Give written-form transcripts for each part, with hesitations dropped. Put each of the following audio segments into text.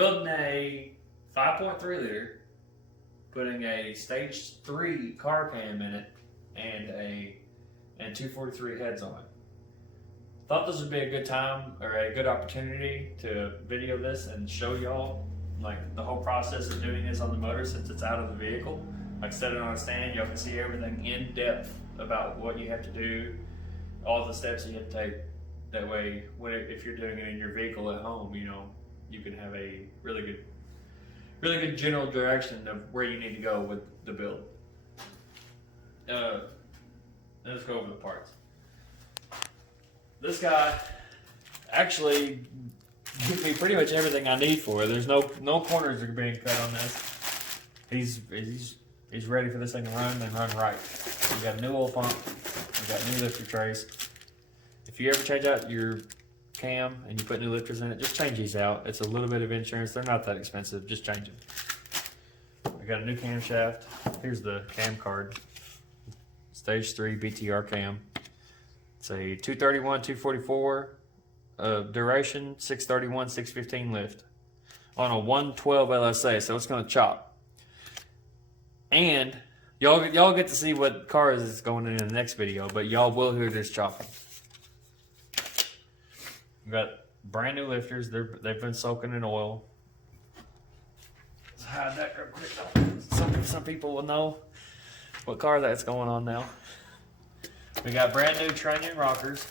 building a 5.3 liter, putting a stage 3 car cam in it, and 243 heads on it. Thought this would be a good time or a good opportunity to video this and show y'all like the whole process of doing this on the motor since it's out of the vehicle. Like set it on a stand, y'all can see everything in depth about what you have to do, all the steps you have to take. That way, if you're doing it in your vehicle at home, you know, you can have a really good general direction of where you need to go with the build. Let's go over the parts. This guy actually gives me pretty much everything I need for it. There's no corners are being cut on this. He's ready for this thing to run and run right. We got a new oil pump. We got new lifter trays. If you ever change out your cam and you put new lifters in it, just change these out. It's a little bit of insurance. They're not that expensive. Just change them. I got a new camshaft. Here's the cam card. Stage 3 BTR cam. It's a 231, 244 duration, 631, 615 lift on a 112 LSA, so it's going to chop. And y'all get to see what cars is going in the next video, but y'all will hear this chopping. We got brand new lifters. They've been soaking in oil. Let's hide that real quick. Some people will know what car that's going on now. We got brand new trunnion rockers.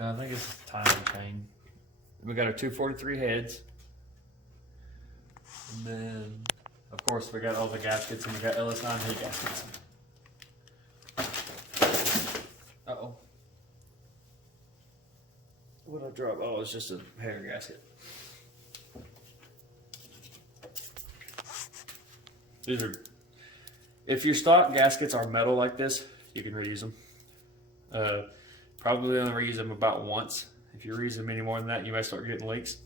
I think it's a timing chain. We got our 243 heads. And then, of course, we got all the gaskets, and we got LS9 head gaskets. Uh-oh. What did I drop? Oh, it's just a header gasket. These are, if your stock gaskets are metal like this, you can reuse them. Probably only reuse them about once. If you reuse them any more than that, you may start getting leaks.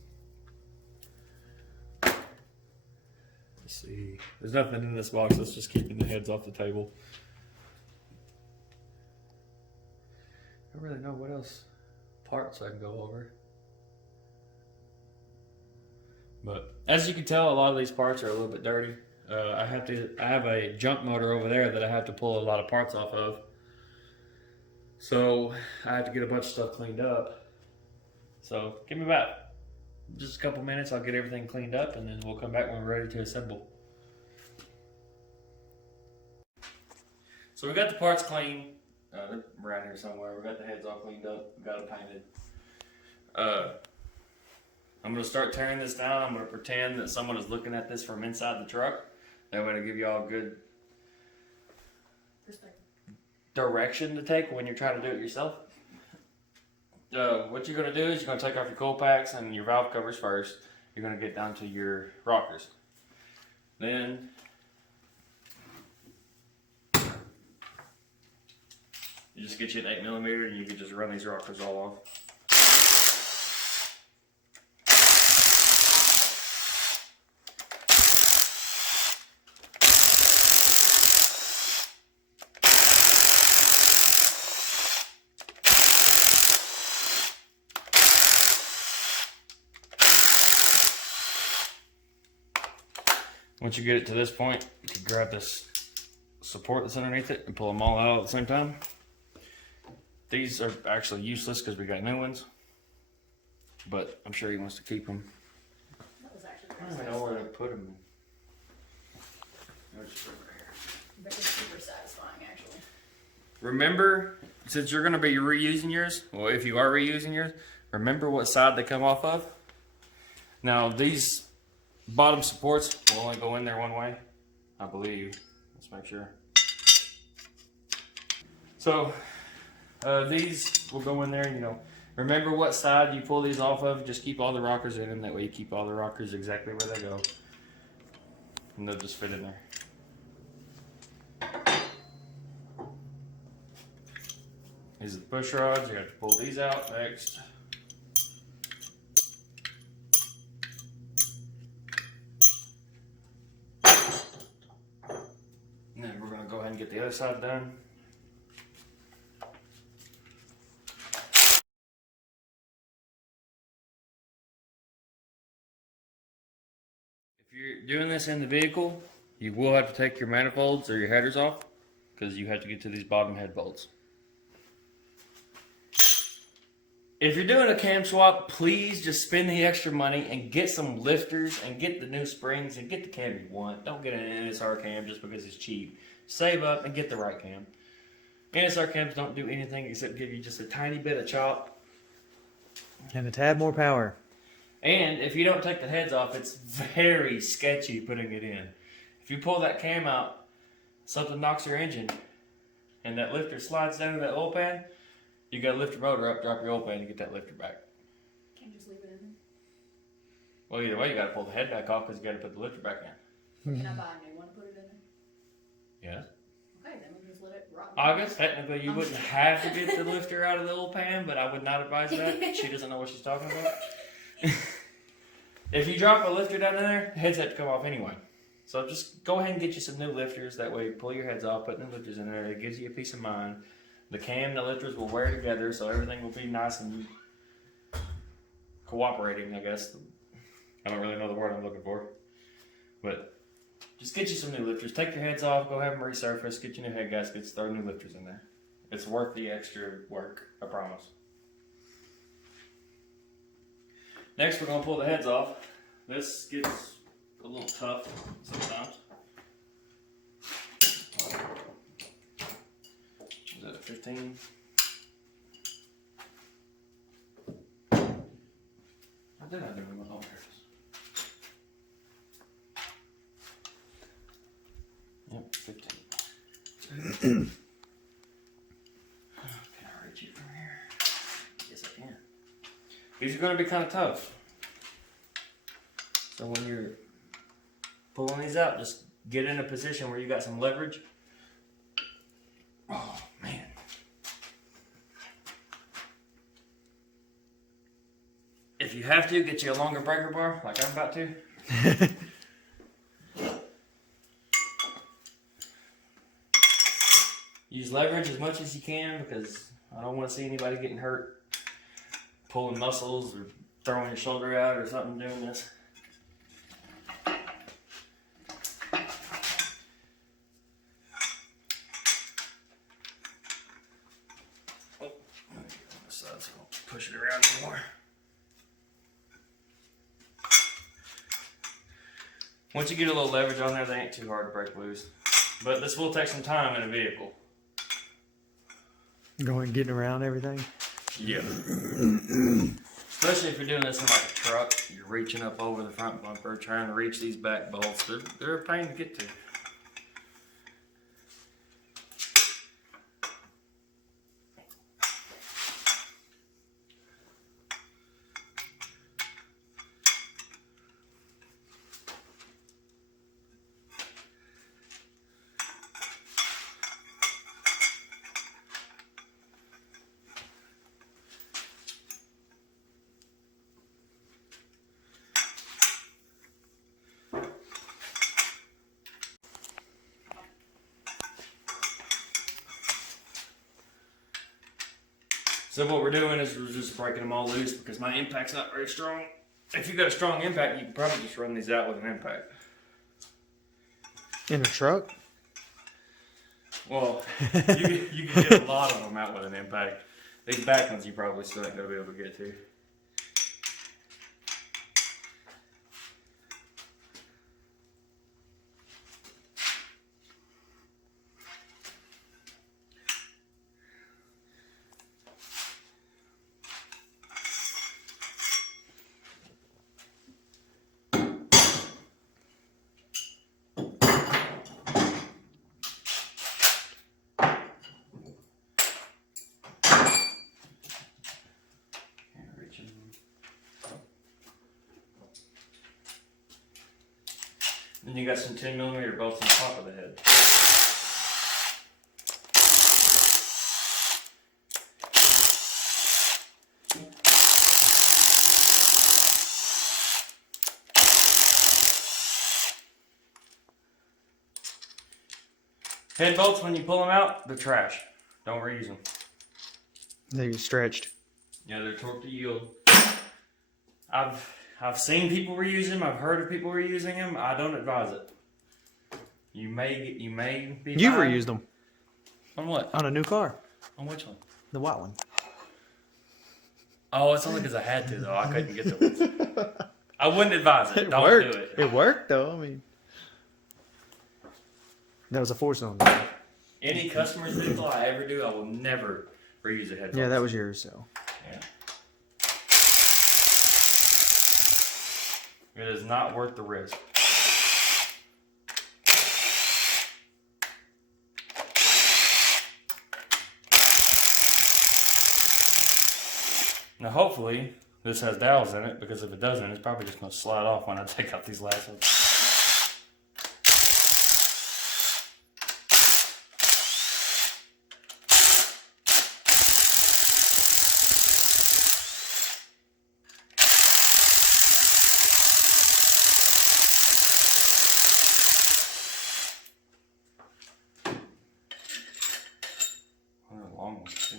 Let's see. There's nothing in this box. That's just keeping the heads off the table. I don't really know what else parts I can go over. But as you can tell, a lot of these parts are a little bit dirty. I have a junk motor over there that I have to pull a lot of parts off of. So I have to get a bunch of stuff cleaned up. So give me about just a couple minutes, I'll get everything cleaned up, and then we'll come back when we're ready to assemble. So we got the parts clean. They're around here somewhere. We got the heads all cleaned up, we got it painted. I'm gonna start tearing this down. I'm gonna pretend that someone is looking at this from inside the truck. That way to give y'all a good direction to take when you're trying to do it yourself. What you're going to do is you're going to take off your coil packs and your valve covers first. You're going to get down to your rockers. Then you just get you an 8mm and you can just run these rockers all off. Once you get it to this point, you can grab this support that's underneath it and pull them all out at the same time. These are actually useless because we got new ones, but I'm sure he wants to keep them. That was actually I don't even know where to put them. They're just over here. very super satisfying, actually. Remember, since you're going to be reusing yours, well, if you are reusing yours, remember what side they come off of. Now, these bottom supports will only go in there one way, I believe. Let's make sure. So these will go in there, you know. Remember what side you pull these off of. Just keep all the rockers in them. That way you keep all the rockers exactly where they go. And they'll just fit in there. These are the push rods. You have to pull these out next. And then we're going to go ahead and get the other side done. doing this in the vehicle, you will have to take your manifolds or your headers off because you have to get to these bottom head bolts. If you're doing a cam swap, please just spend the extra money and get some lifters and get the new springs and get the cam you want. Don't get an NSR cam just because it's cheap. Save up and get the right cam. NSR cams don't do anything except give you just a tiny bit of chop. And a tad more power. And if you don't take the heads off, it's very sketchy putting it in. If you pull that cam out, something knocks your engine, and that lifter slides down to that oil pan, you gotta lift your motor up, drop your oil pan, and get that lifter back. Can't just leave it in there. Well, either way, you gotta pull the head back off because you gotta put the lifter back in. Can I buy a new one and put it in there? Yes. Okay, then we just let it rot. I guess technically you wouldn't have to get the lifter out of the oil pan, but I would not advise that. She doesn't know what she's talking about. If you drop a lifter down in there, the heads have to come off anyway. So just go ahead and get you some new lifters. That way you pull your heads off, put new lifters in there. It gives you a peace of mind. The cam and the lifters will wear together, so everything will be nice and cooperating, I guess. I don't really know the word I'm looking for. But just get you some new lifters. Take your heads off, go have them resurface, get you new head gaskets, throw new lifters in there. It's worth the extra work, I promise. Next, we're going to pull the heads off. This gets a little tough sometimes. Is that a 15? What did I do with my own hairs? Yep, 15. Can I reach it from here? Yes, I can. These are going to be kind of tough. So when you're pulling these out, just get in a position where you got some leverage. Oh, man. If you have to, get you a longer breaker bar, like I'm about to. Use leverage as much as you can because I don't want to see anybody getting hurt pulling muscles or throwing your shoulder out or something doing this. Oh, so I don't push it around anymore. Once you get a little leverage on there, they ain't too hard to break loose. But this will take some time in a vehicle. Going getting around everything. Yeah. Especially if you're doing this in like a truck, you're reaching up over the front bumper, trying to reach these back bolts. They're a pain to get to. So what we're doing is we're just breaking them all loose because my impact's not very strong. If you got a strong impact, you can probably just run these out with an impact. In a truck? Well, you can get a lot of them out with an impact. These back ones you probably still ain't going to be able to get to. Then you got some 10mm bolts on top of the head. Head bolts, when you pull them out, they're trash. Don't reuse them. They get stretched. Yeah, they're torqued to yield. I've seen people reuse them. I've heard of people reusing them. I don't advise it. You may be. You've fine. reused them On what? on a new car, On which one? the white one. Oh, it's only because I had to though. I couldn't get the ones. I wouldn't advise it. Don't worked. do it. It worked though. I mean, that was a 4-cylinder. Any customer's vehicle I ever do, I will never reuse a headphones. Yeah, that was yours. So Yeah. It is not worth the risk. Now, hopefully, this has dowels in it, because if it doesn't, it's probably just going to slide off when I take out these last ones. They're long ones, too.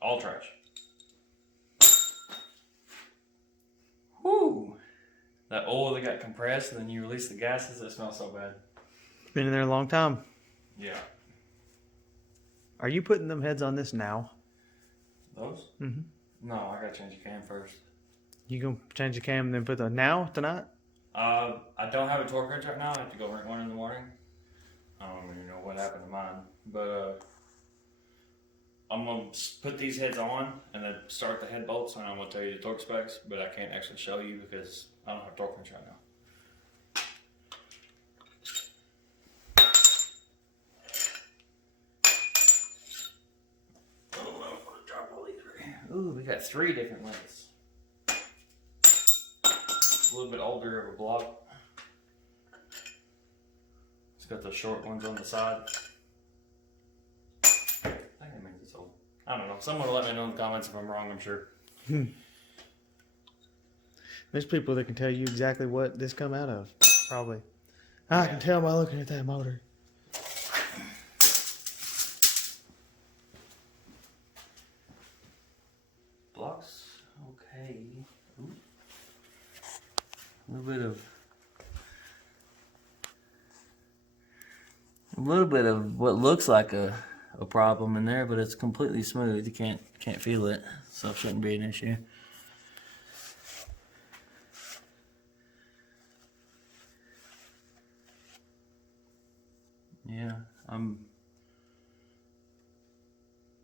All trash. Whoo! That oil that got compressed and then you release the gases, it smells so bad. been in there a long time. Yeah. Are you putting them heads on this now? Those? Mm-hmm. No, I gotta change the cam first. You gonna change the cam and then put the now tonight? I don't have a torque wrench right now. I have to go rent one in the morning. I don't even know what happened to mine. But I'm going to put these heads on and then start the head bolts, and I'm going to tell you the torque specs, but I can't actually show you because I don't have a torque wrench right now. Oh, I'm going to drop all these right. Ooh, we got 3 different lengths. A little bit older of a block. It's got the short ones on the side. I think that means it's old. I don't know. Someone will let me know in the comments if I'm wrong, I'm sure. There's people that can tell you exactly what this come out of. Probably. I can tell by looking at that motor. Blocks, okay. Ooh. A little bit of what looks like a problem in there, but it's completely smooth. You can't feel it, so it shouldn't be an issue. Yeah,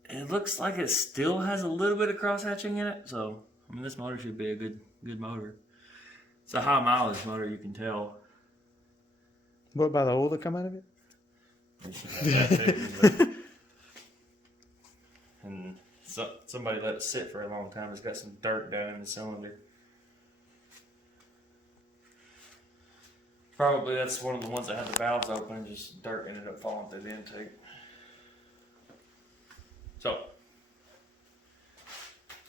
it looks like it still has a little bit of cross hatching in it, so I mean this motor should be a good motor. It's a high mileage motor, you can tell. What about the oil that come out of it? And somebody let it sit for a long time. It's got some dirt down in the cylinder. Probably that's one of the ones that had the valves open and just dirt ended up falling through the intake. So,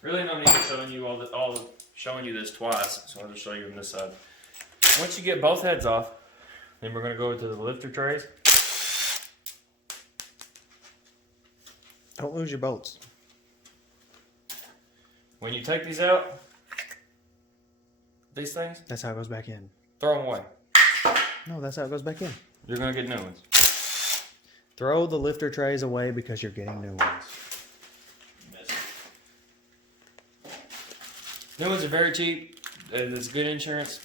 really no need to showing you showing you this twice. So I'll just show you on this side. Once you get both heads off, then we're going to go to the lifter trays. Don't lose your bolts. When you take these out, these things, That's how it goes back in. throw them away. No, that's how it goes back in. You're going to get new ones. Throw the lifter trays away because you're getting new ones. New ones are very cheap. It's good insurance.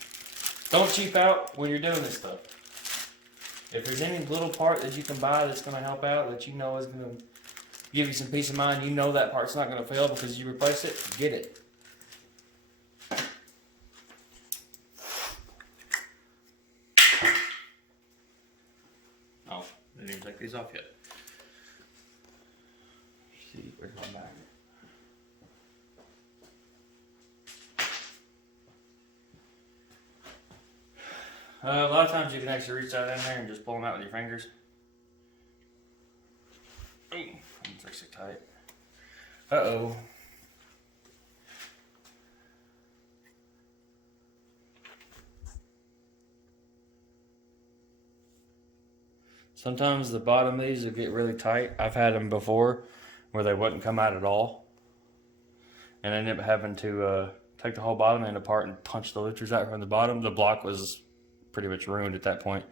Don't cheap out when you're doing this stuff. If there's any little part that you can buy that's going to help out, that you know is going to give you some peace of mind, you know that part's not going to fail because you replace it, get it. Oh, didn't even take these off yet. Let's see, where's my bag? A lot of times you can actually reach out in there and just pull them out with your fingers. Ooh, it's actually tight. Uh-oh. Sometimes the bottom of these will get really tight. I've had them before where they wouldn't come out at all. and I ended up having to take the whole bottom end apart and punch the lifters out from the bottom. The block was pretty much ruined at that point.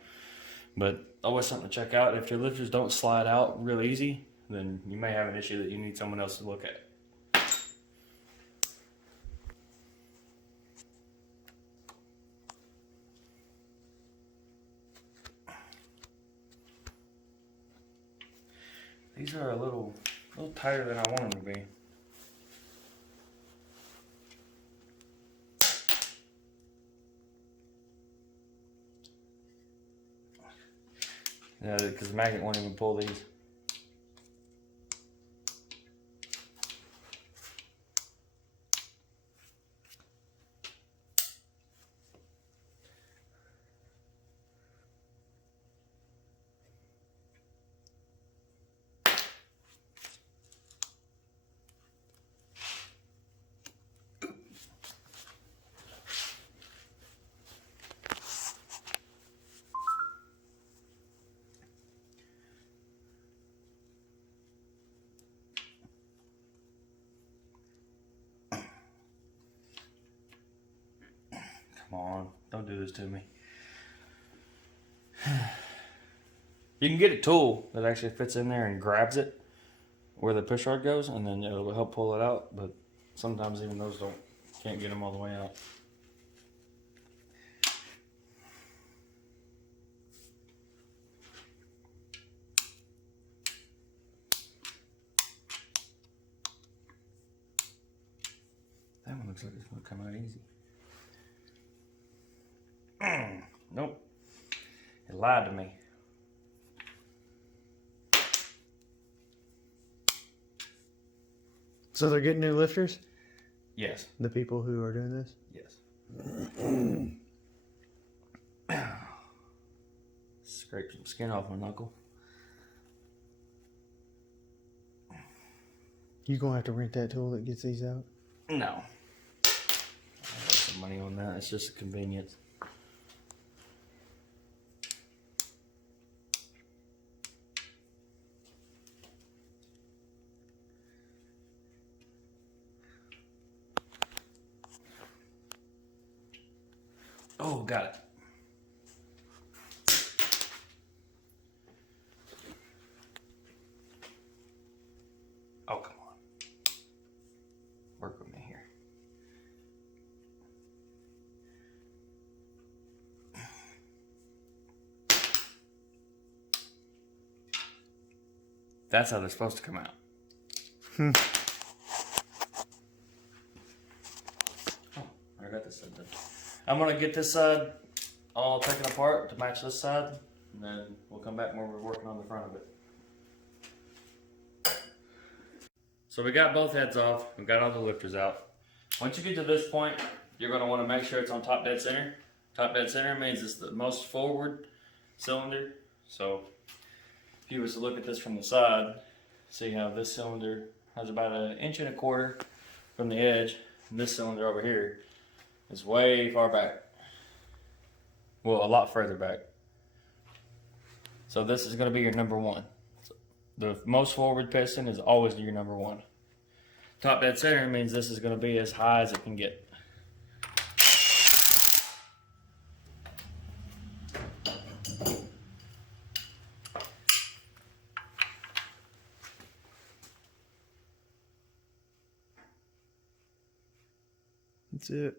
But always something to check out. If your lifters don't slide out real easy, then you may have an issue that you need someone else to look at. These are a little tighter than I want them to be. Yeah, because the magnet won't even pull these. Come on, don't do this to me. You can get a tool that actually fits in there and grabs it where the push rod goes, and then it'll help pull it out, but sometimes even those can't get them all the way out. That one looks like it's going to come out easy. Nope. It lied to me. So they're getting new lifters? Yes. The people who are doing this? Yes. Scrape some skin off my knuckle. You gonna have to rent that tool that gets these out? No. I have some money on that. It's just a convenience. Oh, got it. Oh, come on. Work with me here. That's how they're supposed to come out. Oh, I got this side done. I'm going to get this side all taken apart to match this side, and then we'll come back when we're working on the front of it. So we got both heads off, we've got all the lifters out. Once you get to this point, you're going to want to make sure it's on top dead center. Top dead center means it's the most forward cylinder. So if you was to look at this from the side, see how this cylinder has about 1.25 inches from the edge, and this cylinder over here is way far back. Well, a lot further back. So this is going to be your number one. The most forward piston is always your number one. Top dead center means this is going to be as high as it can get. That's it.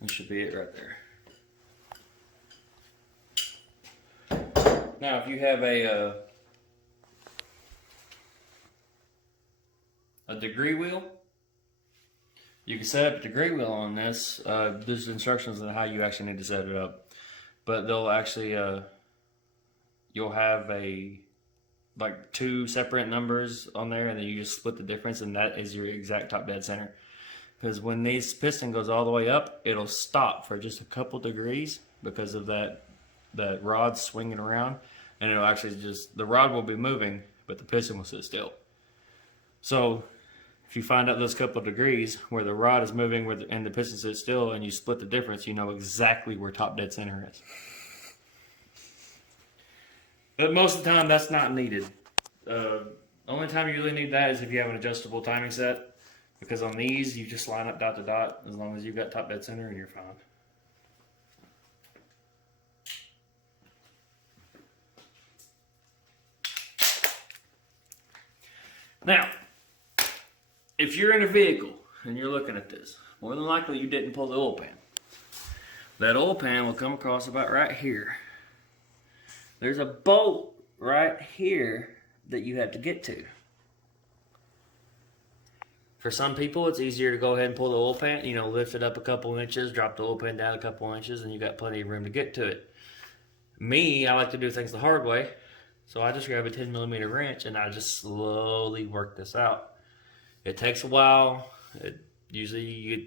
That should be it right there. Now, if you have a degree wheel, you can set up a degree wheel on this. There's instructions on how you actually need to set it up, but they'll actually you'll have like 2 separate numbers on there, and then you just split the difference, and that is your exact top dead center. Because when this piston goes all the way up, it'll stop for just a couple degrees because of that rod swinging around, and it'll actually the rod will be moving, but the piston will sit still. So if you find out those couple degrees where the rod is moving and the piston sits still, and you split the difference, you know exactly where top dead center is. But most of the time, that's not needed. The only time you really need that is if you have an adjustable timing set, because on these you just line up dot to dot as long as you've got top dead center and you're fine. Now, if you're in a vehicle and you're looking at this, more than likely you didn't pull the oil pan. That oil pan will come across about right here. There's a bolt right here that you have to get to. For some people, it's easier to go ahead and pull the oil pan, you know, lift it up a couple inches, drop the oil pan down a couple inches, and you got plenty of room to get to it. Me, I like to do things the hard way, so I just grab a 10mm wrench and I just slowly work this out. It takes a while. Usually you get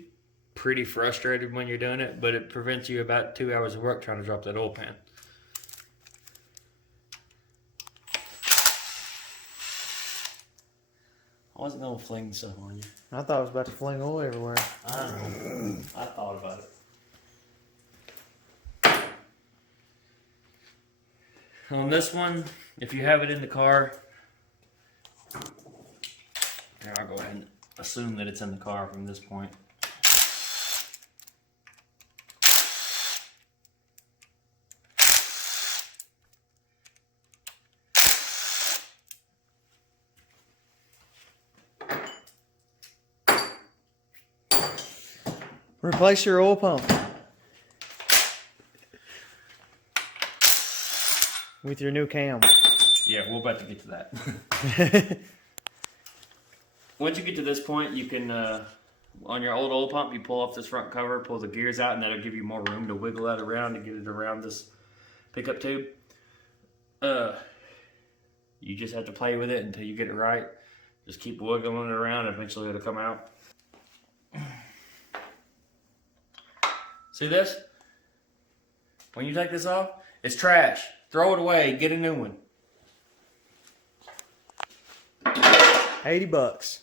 pretty frustrated when you're doing it, but it prevents you about 2 hours of work trying to drop that oil pan. I wasn't gonna fling stuff on you. I thought I was about to fling oil everywhere. I know. I thought about it. On this one, if you have it in the car, here, I'll go ahead and assume that it's in the car from this point. Replace your oil pump with your new cam. Yeah, we're about to get to that. Once you get to this point, you can, on your old oil pump, you pull off this front cover, pull the gears out, and that'll give you more room to wiggle that around to get it around this pickup tube. You just have to play with it until you get it right. Just keep wiggling it around, and eventually it'll come out. See this? When you take this off, it's trash. Throw it away, get a new one. $80.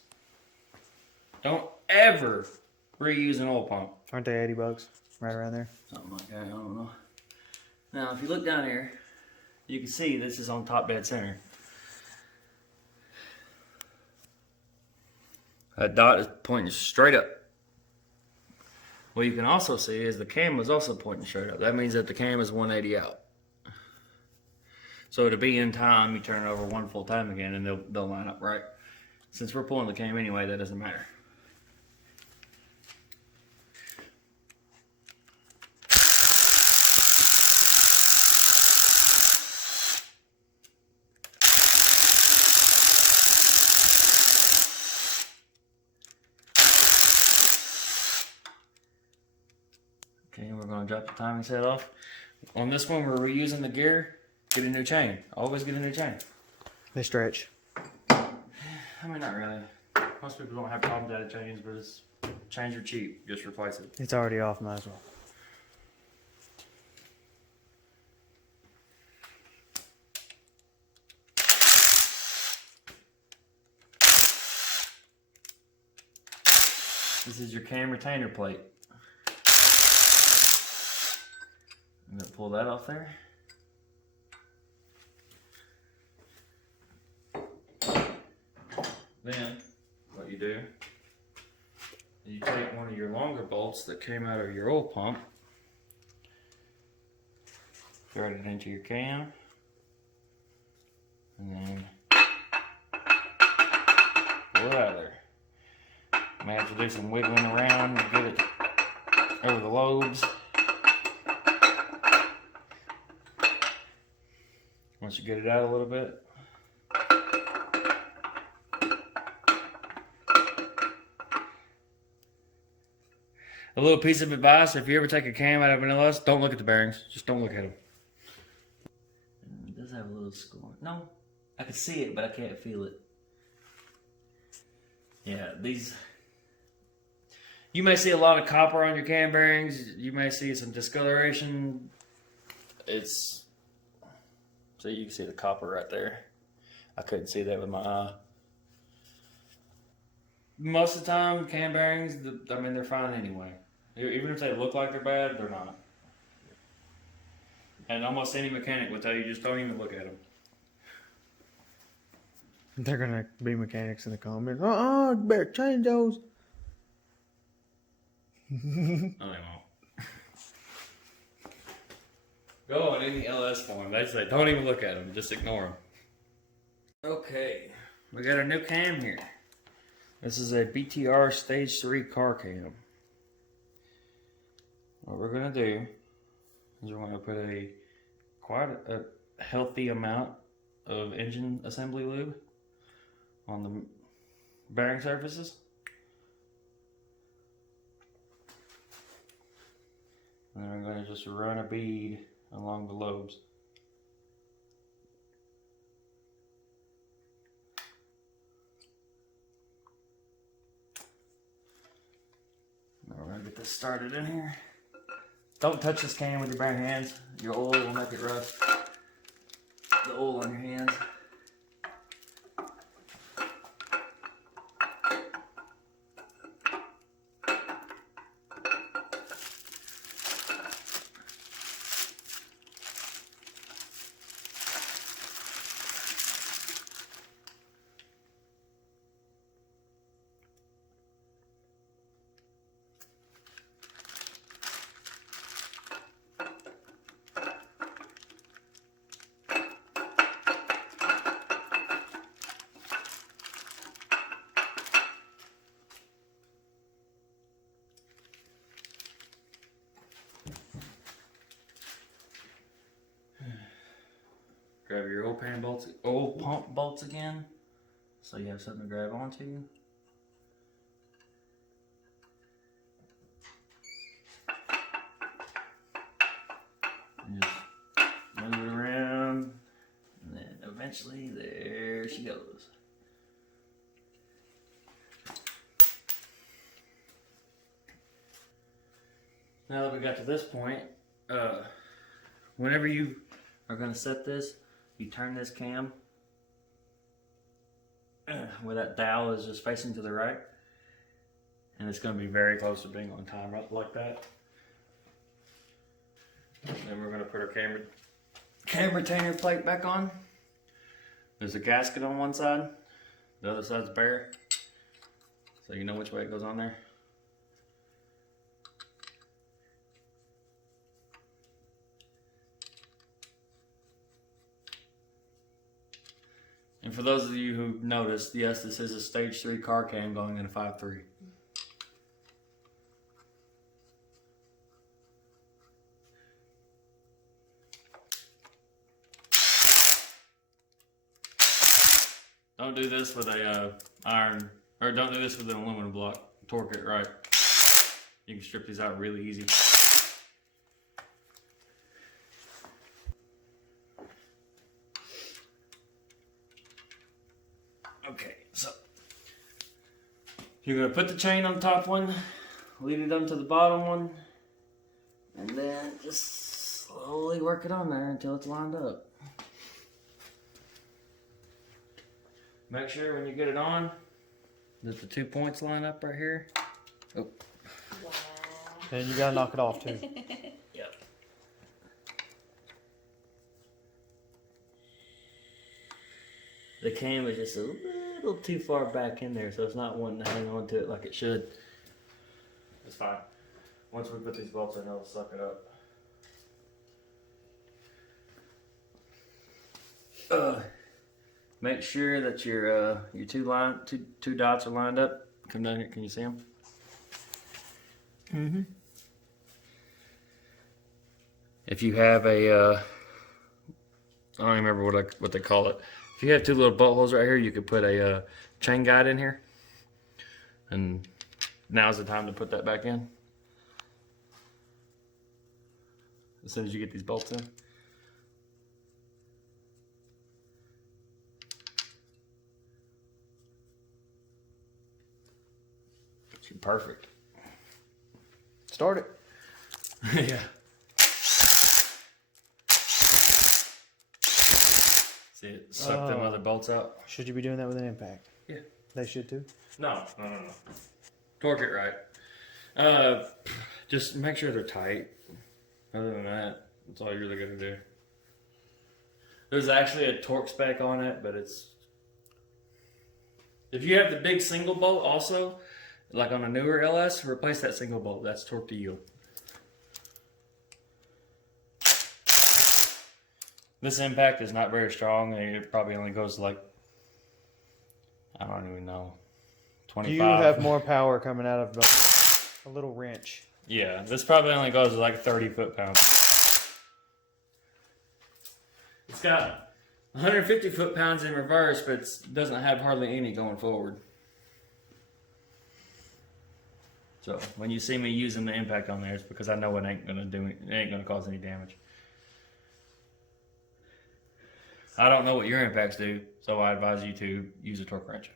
Don't ever reuse an oil pump. Aren't they $80? Right around there. Something like that, I don't know. Now, if you look down here, you can see this is on top dead center. That dot is pointing straight up. What you can also see is the cam is also pointing straight up. That means that the cam is 180 out. So to be in time, you turn it over one full time again and they'll line up right. Since we're pulling the cam anyway, that doesn't matter. Okay, we're going to drop the timing set off. On this one, we're reusing the gear. Get a new chain. Always get a new chain. They stretch. I mean, not really. Most people don't have problems out of chains, but chains are cheap. Just replace it. It's already off, might as well. This is your cam retainer plate. I'm going to pull that off there. Then, what you do is you take one of your longer bolts that came out of your oil pump, thread it into your cam, and then pull it out of there. I may have to do some wiggling around to get it over the lobes. Once you get it out a little bit, a little piece of advice: if you ever take a cam out of an LS, don't look at the bearings. Just don't look at them. It does have a little score. No, I can see it, but I can't feel it. Yeah, these. You may see a lot of copper on your cam bearings. You may see some discoloration. So you can see the copper right there. I couldn't see that with my eye. Most of the time, cam bearings, I mean, they're fine anyway. Even if they look like they're bad, they're not. And almost any mechanic will tell you, just don't even look at them. They're gonna be mechanics in the comments. You better change those. No, they won't. Go on any LS form. They say, don't even look at them. Just ignore them. Okay. We got a new cam here. This is a BTR Stage 3 car cam. What we're going to do is we're going to put quite a healthy amount of engine assembly lube on the bearing surfaces. And then we're going to just run a bead along the lobes. Now we're going to get this started in here. Don't touch this can with your bare hands. Your oil will make it rust. The oil on your hands. Grab your oil pump bolts again, so you have something to grab onto. And just move it around, and then eventually there she goes. Now that we got to this point, whenever you are going to set this, you turn this cam where that dial is just facing to the right, and it's going to be very close to being on time like that. Then we're going to put our cam retainer plate back on. There's a gasket on one side, the other side's bare, so you know which way it goes on there. And for those of you who noticed, yes, this is a Stage 3 car cam going in a 5.3. Don't do this with a iron, or don't do this with an aluminum block. Torque it right. You can strip these out really easy. Okay, so you're going to put the chain on the top one, lead it up to the bottom one, and then just slowly work it on there until it's lined up. Make sure when you get it on that the 2 points line up right here. Oh. Wow. And you gotta knock it off too. Yep. The cam is just a little too far back in there, so it's not wanting to hang on to it like it should. It's fine. Once we put these bolts in, it'll suck it up. Make sure that your two dots are lined up. Come down here. Can you see them? Mm-hmm. If you have a, I don't even remember what they call it. If you have two little bolt holes right here, you could put a chain guide in here. And now's the time to put that back in. As soon as you get these bolts in. Perfect. Start it. Yeah. See it suck them other bolts out? Should you be doing that with an impact? Yeah. They should too? No. Torque it right. Just make sure they're tight. Other than that, that's all you're really gonna do. There's actually a torque spec on it, but it's If you have the big single bolt also, like on a newer LS, replace that single bolt. That's torque to yield. This impact is not very strong. It probably only goes like, I don't even know, 25. You have more power coming out of a little wrench. Yeah, this probably only goes like 30 foot-pounds. It's got 150 foot-pounds in reverse, but it doesn't have hardly any going forward. So when you see me using the impact on there, it's because I know it ain't gonna cause any damage. I don't know what your impacts do, so I advise you to use a torque wrench.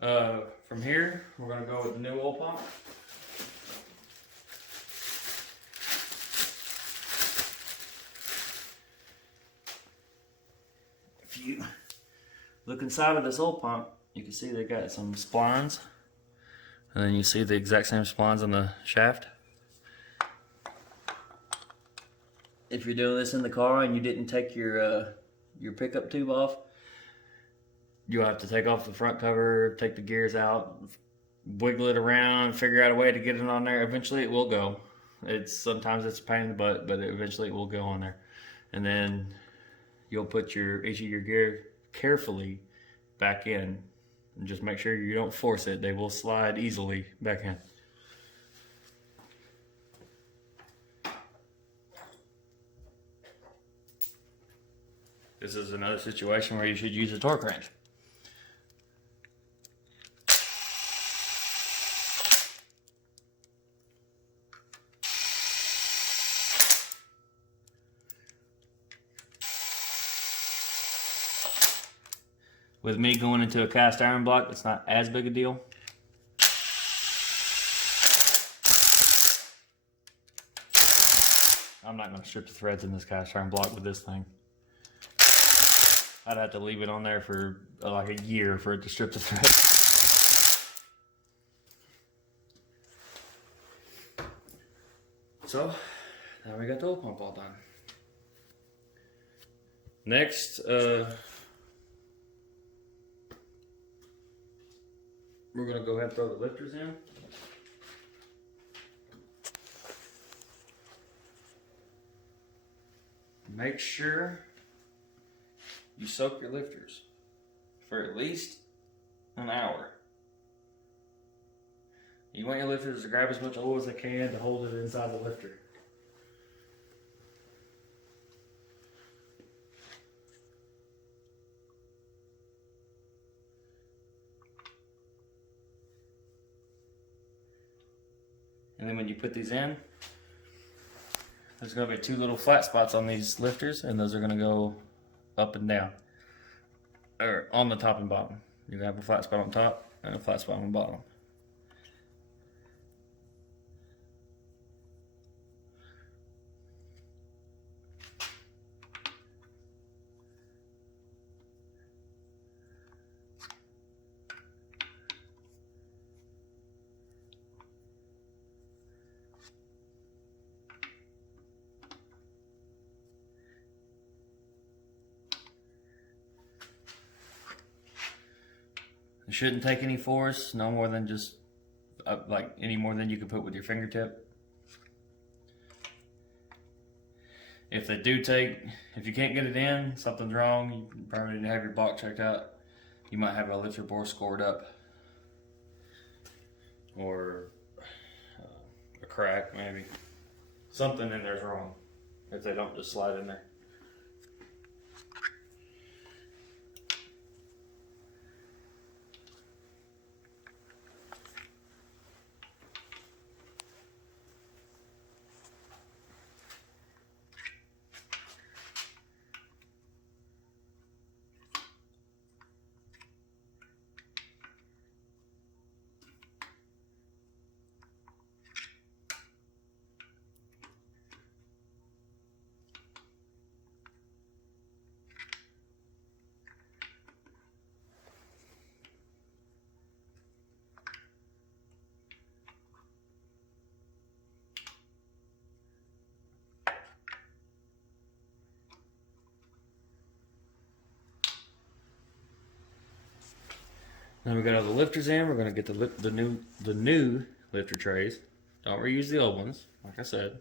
From here, we're gonna go with the new oil pump. If you look inside of this oil pump, you can see they got some splines, and then you see the exact same splines on the shaft. If you're doing this in the car and you didn't take your pickup tube off, you'll have to take off the front cover, take the gears out, wiggle it around, figure out a way to get it on there. Eventually it will go. Sometimes it's a pain in the butt, but eventually it will go on there. And then you'll put each of your gear carefully back in, and just make sure you don't force it. They will slide easily back in. This is another situation where you should use a torque wrench. With me going into a cast iron block, it's not as big a deal. I'm not going to strip the threads in this cast iron block with this thing. I'd have to leave it on there for like a year for it to strip the threads. So, now we got the oil pump all done. Next, we're going to go ahead and throw the lifters in. Make sure you soak your lifters for at least an hour. You want your lifters to grab as much oil as they can to hold it inside the lifter. And then when you put these in, there's going to be two little flat spots on these lifters, and those are going to go up and down, or on the top and bottom. You're going to have a flat spot on top and a flat spot on the bottom. It shouldn't take any force, no more than just like any more than you can put with your fingertip. If they do take, if you can't get it in, something's wrong. You probably need to have your block checked out. You might have a lifter bore scored up, or a crack maybe. Something in there's wrong if they don't just slide in there. Then we got all the lifters in. We're gonna get the new lifter trays. Don't reuse the old ones, like I said.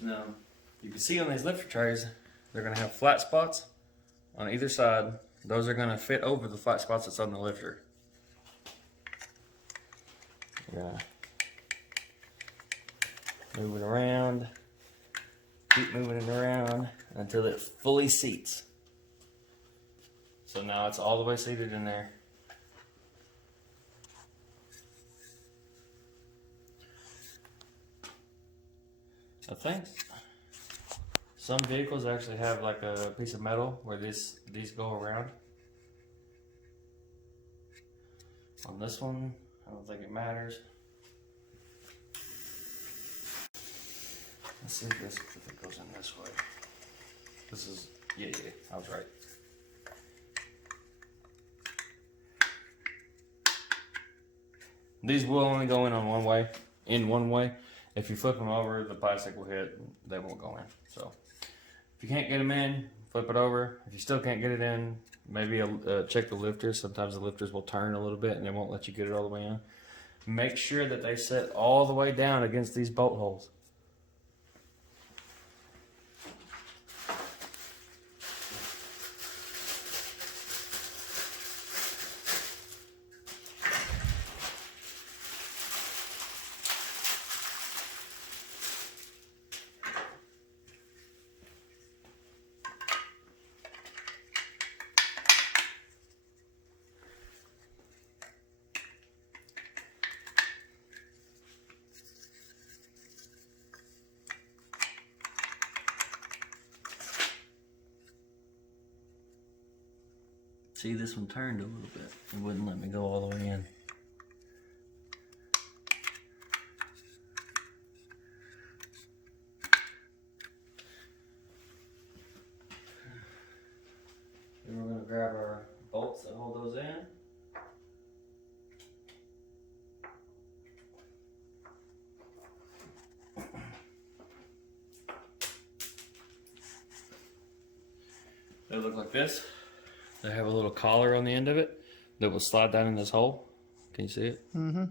Now, you can see on these lifter trays, they're gonna have flat spots on either side. Those are gonna fit over the flat spots that's on the lifter. Yeah. Move it around. Keep moving it around until it fully seats. So now it's all the way seated in there. I think some vehicles actually have like a piece of metal where these go around. On this one, I don't think it matters. Let's see if it goes in this way. This is, yeah, I was right. These will only go in on one way. If you flip them over, the plastic will hit, they won't go in. So, if you can't get them in, flip it over. If you still can't get it in, maybe check the lifters. Sometimes the lifters will turn a little bit and they won't let you get it all the way in. Make sure that they set all the way down against these bolt holes. See, this one turned a little bit. It wouldn't let me go all the way in. Then we're going to grab our bolts that hold those in. They look like this. They have a little collar on the end of it that will slide down in this hole. Can you see it? Mm-hmm.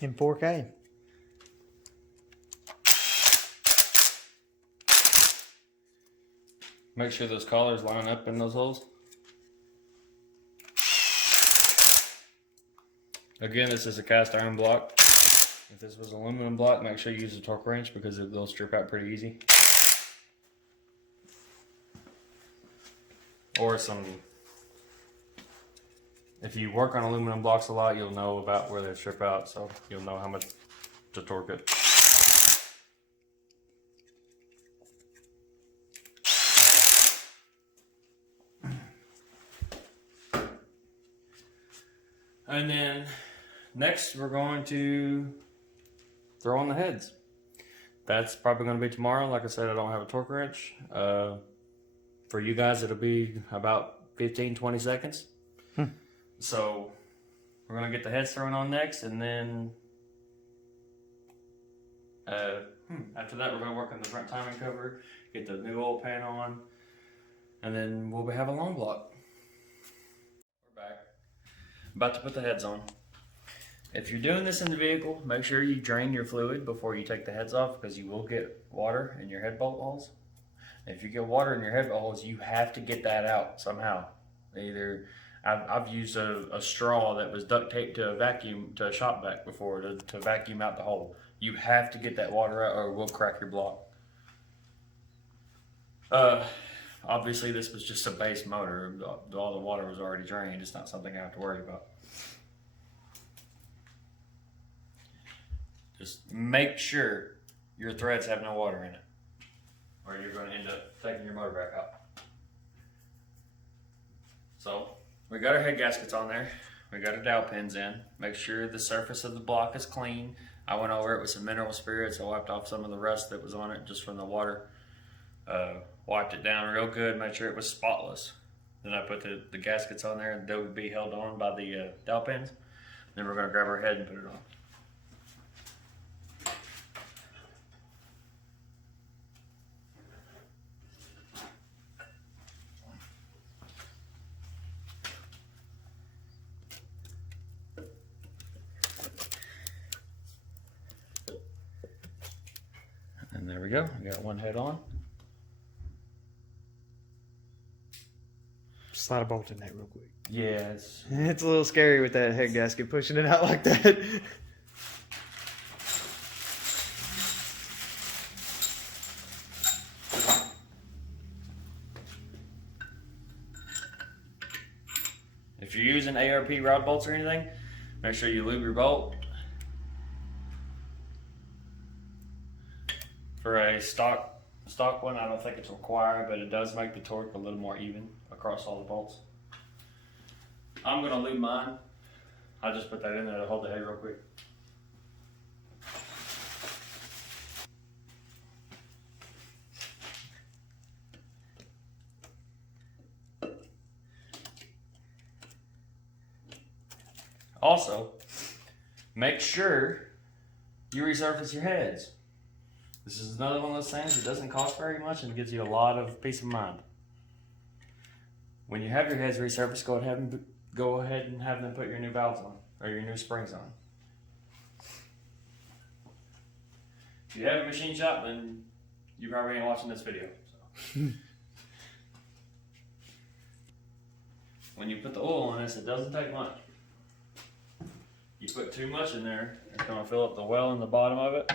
In 4K. Make sure those collars line up in those holes. Again, this is a cast iron block. If this was aluminum block, make sure you use a torque wrench because they'll strip out pretty easy. Or if you work on aluminum blocks a lot, you'll know about where they strip out, so you'll know how much to torque it. And then next we're going to throw on the heads. That's probably going to be tomorrow. Like I said, I don't have a torque wrench. For you guys, it'll be about 15-20 seconds. So we're going to get the heads thrown on next, and then after that we're going to work on the front timing cover, get the new oil pan on, and then we'll have a long block. We're back. About to put the heads on. If you're doing this in the vehicle, make sure you drain your fluid before you take the heads off, because you will get water in your head bolt holes. If you get water in your head holes, you have to get that out somehow. Either I've used a straw that was duct taped to a shop vac before to vacuum out the hole. You have to get that water out or it will crack your block. Obviously this was just a base motor. All the water was already drained. It's not something I have to worry about. Just make sure your threads have no water in it, or you're going to end up taking your motor back out. So we got our head gaskets on there. We got our dowel pins in. Make sure the surface of the block is clean. I went over it with some mineral spirits. I wiped off some of the rust that was on it just from the water. Wiped it down real good, made sure it was spotless. Then I put the gaskets on there, and they would be held on by the dowel pins. Then we're going to grab our head and put it on. There we go. We got one head on. Slide a bolt in that real quick. Yeah, It's a little scary with that head gasket pushing it out like that. if you're using ARP rod bolts or anything, make sure you lube your bolt. For a stock one, I don't think it's required, but it does make the torque a little more even across all the bolts. I'm gonna lube mine. I'll just put that in there to hold the head real quick. Also, make sure you resurface your heads. This is another one of those things that doesn't cost very much and gives you a lot of peace of mind. When you have your heads resurfaced, go ahead and have them put your new valves on or your new springs on. If you have a machine shop, then you probably ain't watching this video. So. When you put the oil on this, it doesn't take much. You put too much in there, it's going to fill up the well in the bottom of it,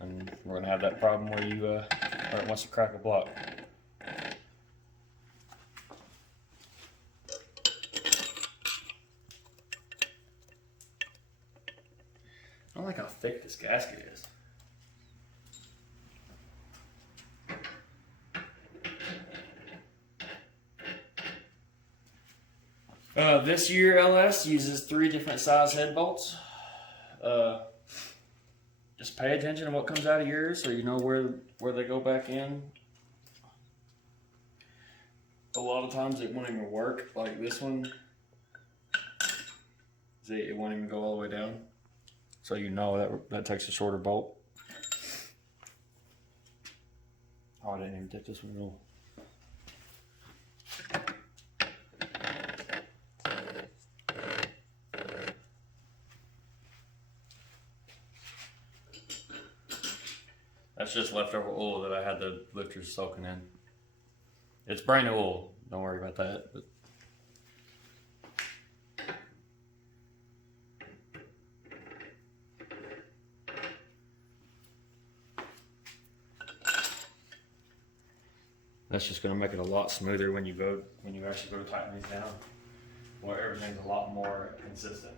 and we're going to have that problem where where it wants to crack a block. I don't like how thick this gasket is. This year LS uses 3 different size head bolts. Just pay attention to what comes out of yours so you know where they go back in. A lot of times it won't even work, like this one. See, it won't even go all the way down. So you know that takes a shorter bolt. Oh, I didn't even dip this one at all. That's just leftover oil that I had the lifters soaking in. It's brand new oil. Don't worry about that. But that's just going to make it a lot smoother when you actually go tighten these down, where everything's a lot more consistent.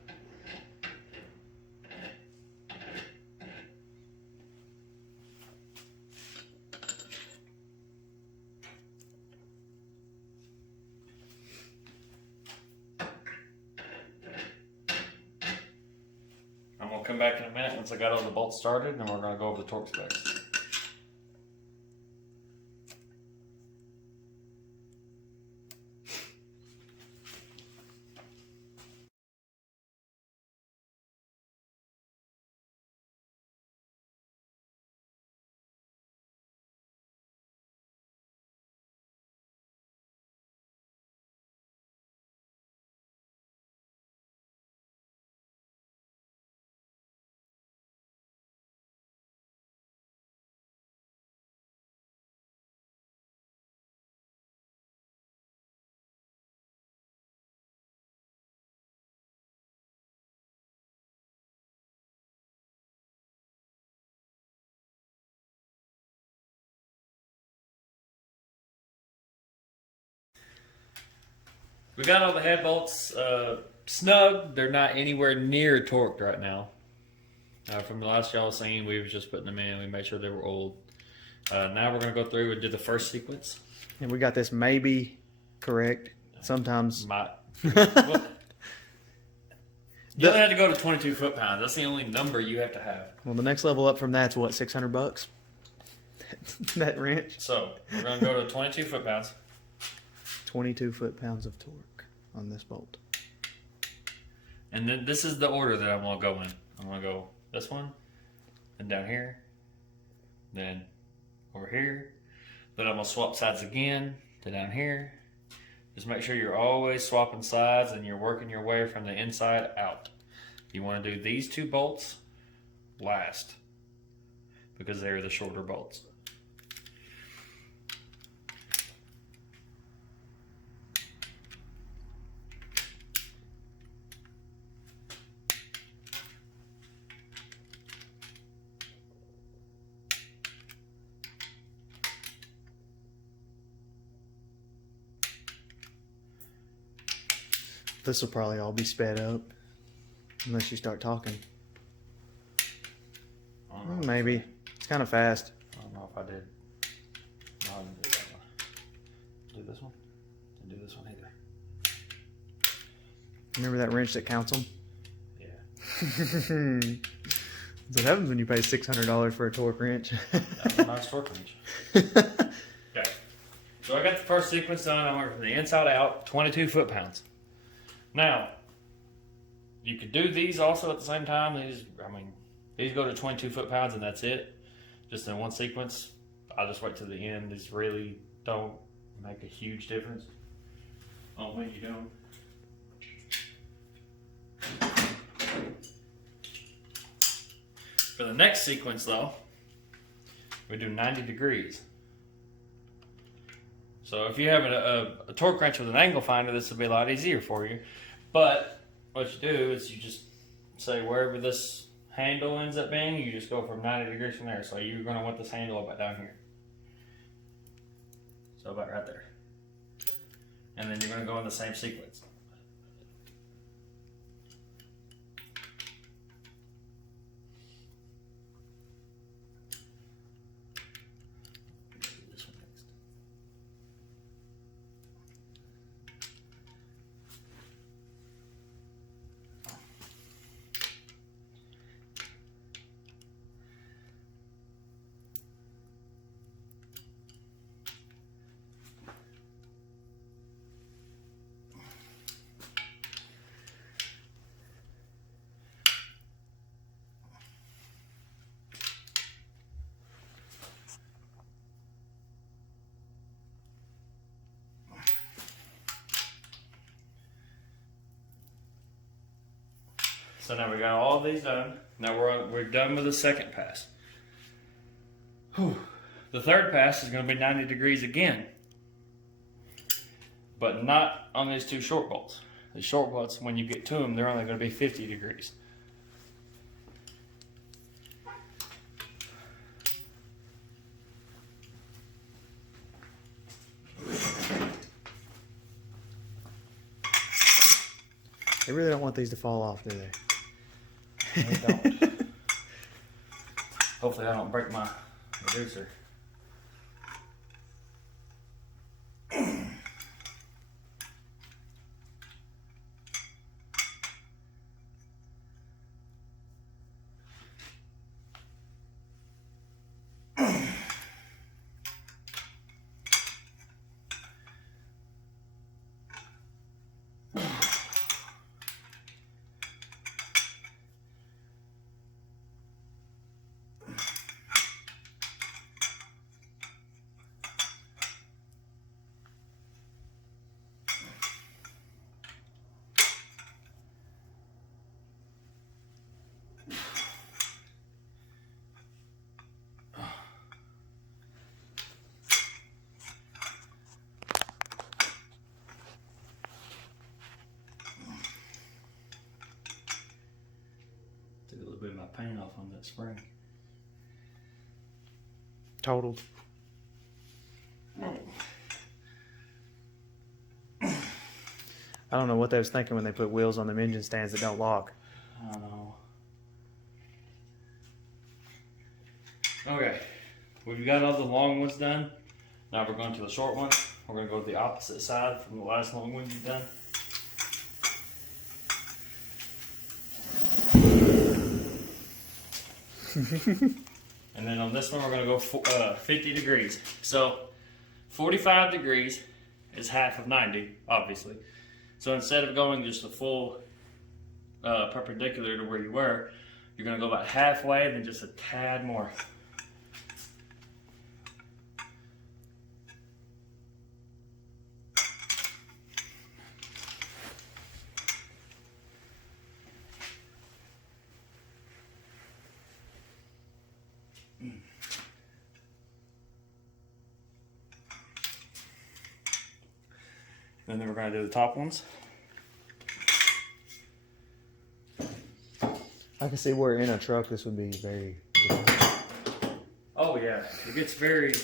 I'm going to come back in a minute once I got all the bolts started, and we're going to go over the torque specs. We got all the head bolts snug. They're not anywhere near torqued right now. From the last y'all seen, we were just putting them in. We made sure they were old. Now we're going to go through and do the first sequence. And we got this maybe correct. Sometimes. Well, you only have to go to 22 foot-pounds. That's the only number you have to have. Well, the next level up from that's what, $600? That wrench? So, we're going to go to 22 foot-pounds. 22 foot-pounds of torque on this bolt. And then this is the order that I'm going to go in. I'm going to go this one, then down here, then over here. Then I'm going to swap sides again to down here. Just make sure you're always swapping sides and you're working your way from the inside out. You want to do these 2 bolts last, because they're the shorter bolts. This will probably all be sped up unless you start talking. Maybe. It's kind of fast. I don't know if I did. No, I didn't do that one. Do this one? Didn't do this one either. Remember that wrench that counts them? Yeah. That's what happens when you pay $600 for a torque wrench. That was a nice torque wrench. Okay. So I got the first sequence done. I went from the inside out, 22 foot-pounds. Now, you could do these also at the same time. These go to 22 foot-pounds and that's it. Just in one sequence. I'll just wait till the end. These really don't make a huge difference on when you do them. For the next sequence though, we do 90 degrees. So if you have a torque wrench with an angle finder, this will be a lot easier for you. But what you do is you just say wherever this handle ends up being, you just go from 90 degrees from there. So you're going to want this handle about down here. So about right there. And then you're going to go in the same sequence. So now we got all these done. Now we're done with the second pass. Whew. The third pass is going to be 90 degrees again, but not on these two short bolts. The short bolts, when you get to them, they're only going to be 50 degrees. They really don't want these to fall off, do they? They don't. Hopefully I don't break my reducer. Took a little bit of my paint off on that spring. Totaled. I don't know what they was thinking when they put wheels on them engine stands that don't lock. I don't know. Okay, we've got all the long ones done. Now we're going to the short ones. We're going to go to the opposite side from the last long one you've done. And then on this one, we're going to go 50 degrees. So 45 degrees is half of 90, obviously. So instead of going just a full perpendicular to where you were, you're going to go about halfway and then just a tad more. And then we're going to do the top ones. I can see where in a truck this would be very difficult. Oh yeah, it's pretty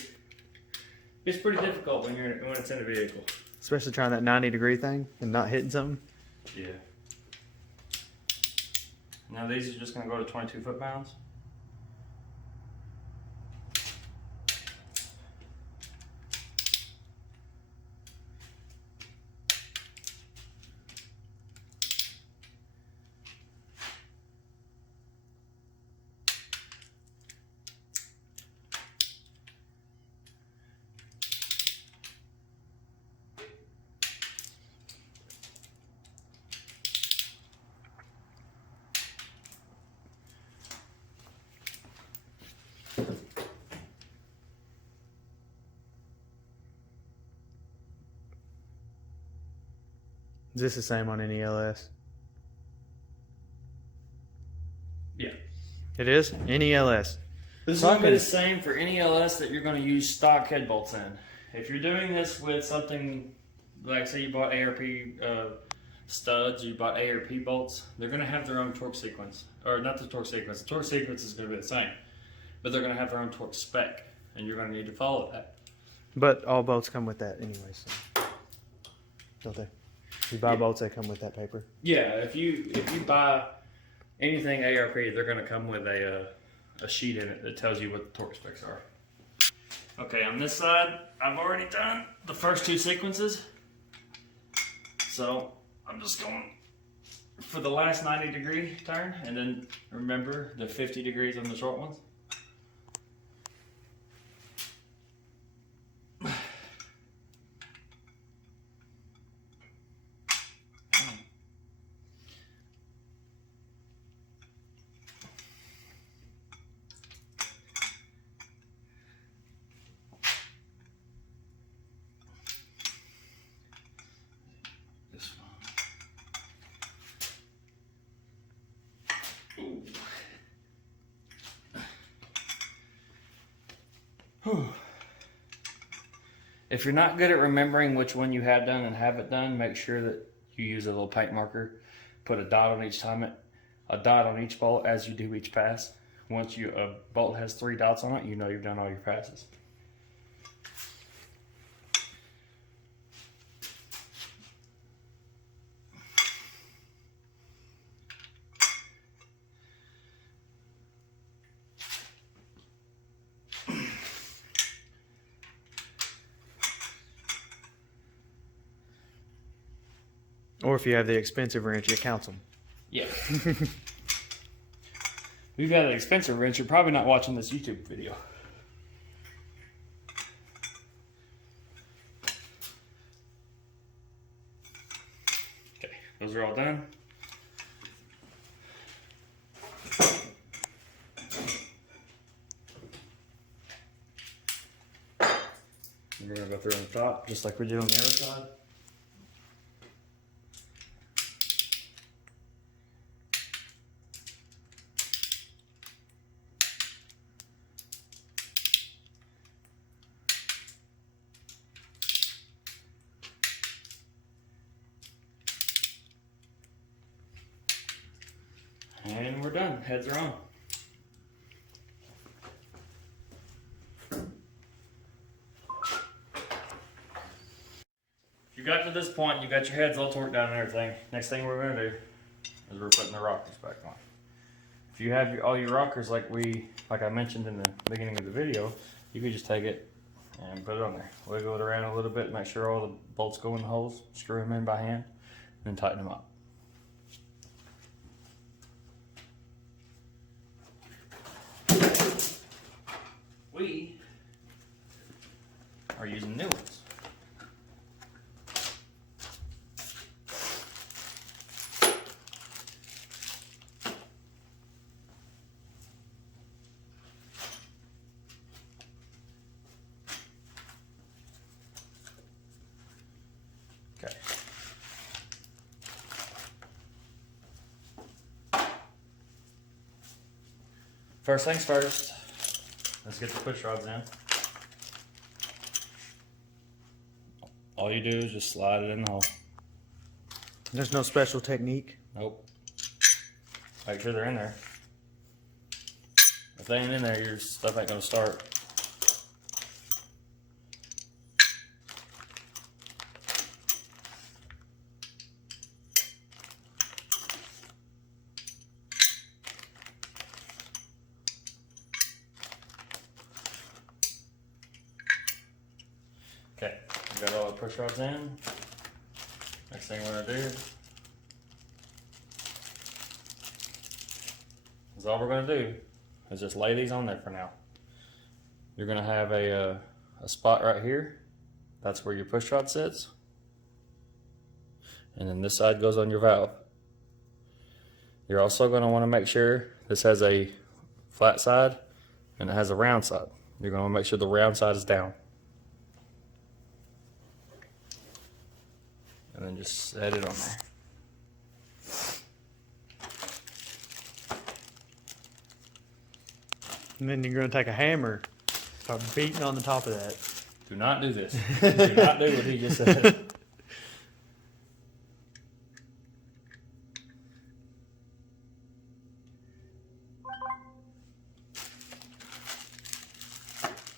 difficult when it's in a vehicle. Especially trying that 90-degree thing and not hitting something. Yeah. Now these are just going to go to 22 foot-pounds. Is this the same on any LS? Yeah. It is? Any LS. This is going to be the same for any LS that you're going to use stock head bolts in. If you're doing this with something, like say you bought ARP studs, you bought ARP bolts, they're going to have their own torque sequence. Or not the torque sequence. The torque sequence is going to be the same. But they're going to have their own torque spec. And you're going to need to follow that. But all bolts come with that anyway, so. Don't they? If you buy bolts, they come with that paper. Yeah, if you buy anything ARP, they're going to come with a sheet in it that tells you what the torque specs are. Okay, on this side, I've already done the first two sequences. So I'm just going for the last 90-degree turn, and then remember the 50 degrees on the short ones. If you're not good at remembering which one you have done and haven't done, make sure that you use a little paint marker. Put a dot on each bolt as you do each pass. Once a bolt has 3 dots on it, you know you've done all your passes. Or if you have the expensive wrench, you count them. Yeah. If you've got an expensive wrench, you're probably not watching this YouTube video. Okay, those are all done. We're going to go through on the top, just like we did on the other side. And we're done. Heads are on. If you got to this point, you got your heads all torqued down and everything. Next thing we're going to do is we're putting the rockers back on. If you have all your rockers like I mentioned in the beginning of the video, you could just take it and put it on there. Wiggle it around a little bit, make sure all the bolts go in the holes, screw them in by hand, and then tighten them up. We are using new ones. Okay. First things first. Let's get the push rods in. All all you do is just slide it in the hole. There's no special technique. Nope. Make sure they're in there. If they ain't in there, your stuff ain't gonna start. Okay, we got all the push rods in. Next thing we're gonna do is all we're gonna do is just lay these on there for now. You're gonna have a spot right here. That's where your push rod sits. And then this side goes on your valve. You're also gonna wanna make sure this has a flat side and it has a round side. You're gonna make sure the round side is down. And then just set it on there. And then you're going to take a hammer, start beating on the top of that. Do not do this. Do not do what he just said.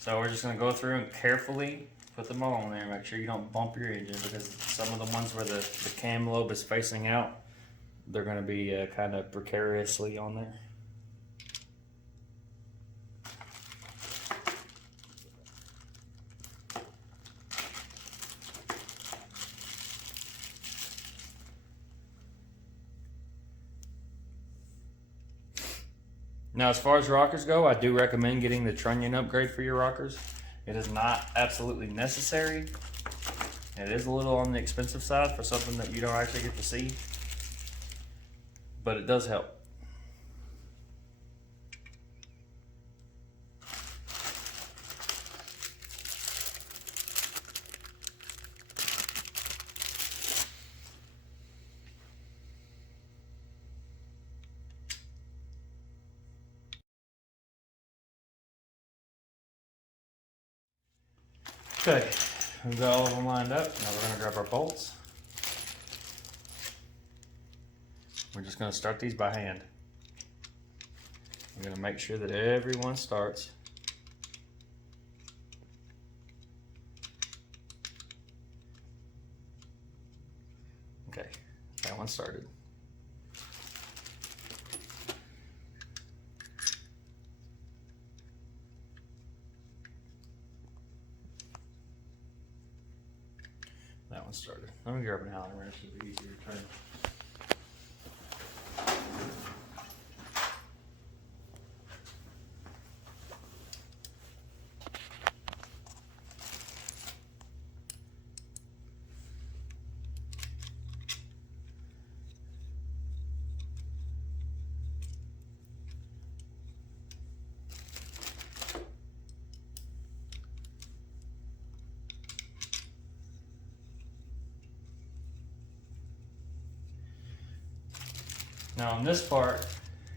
So we're just going to go through and carefully put them all on there. Make sure you don't bump your engine, because some of the ones where the cam lobe is facing out, they're going to be kind of precariously on there. Now, as far as rockers go, I do recommend getting the trunnion upgrade for your rockers. It is not absolutely necessary. It is a little on the expensive side for something that you don't actually get to see, but it does help. Okay, we've got all of them lined up. Now we're going to grab our bolts. We're just going to start these by hand. We're going to make sure that everyone starts. Okay, that one started. That one started. Let me grab an Allen wrench, it'll be easier to turn. Now on this part,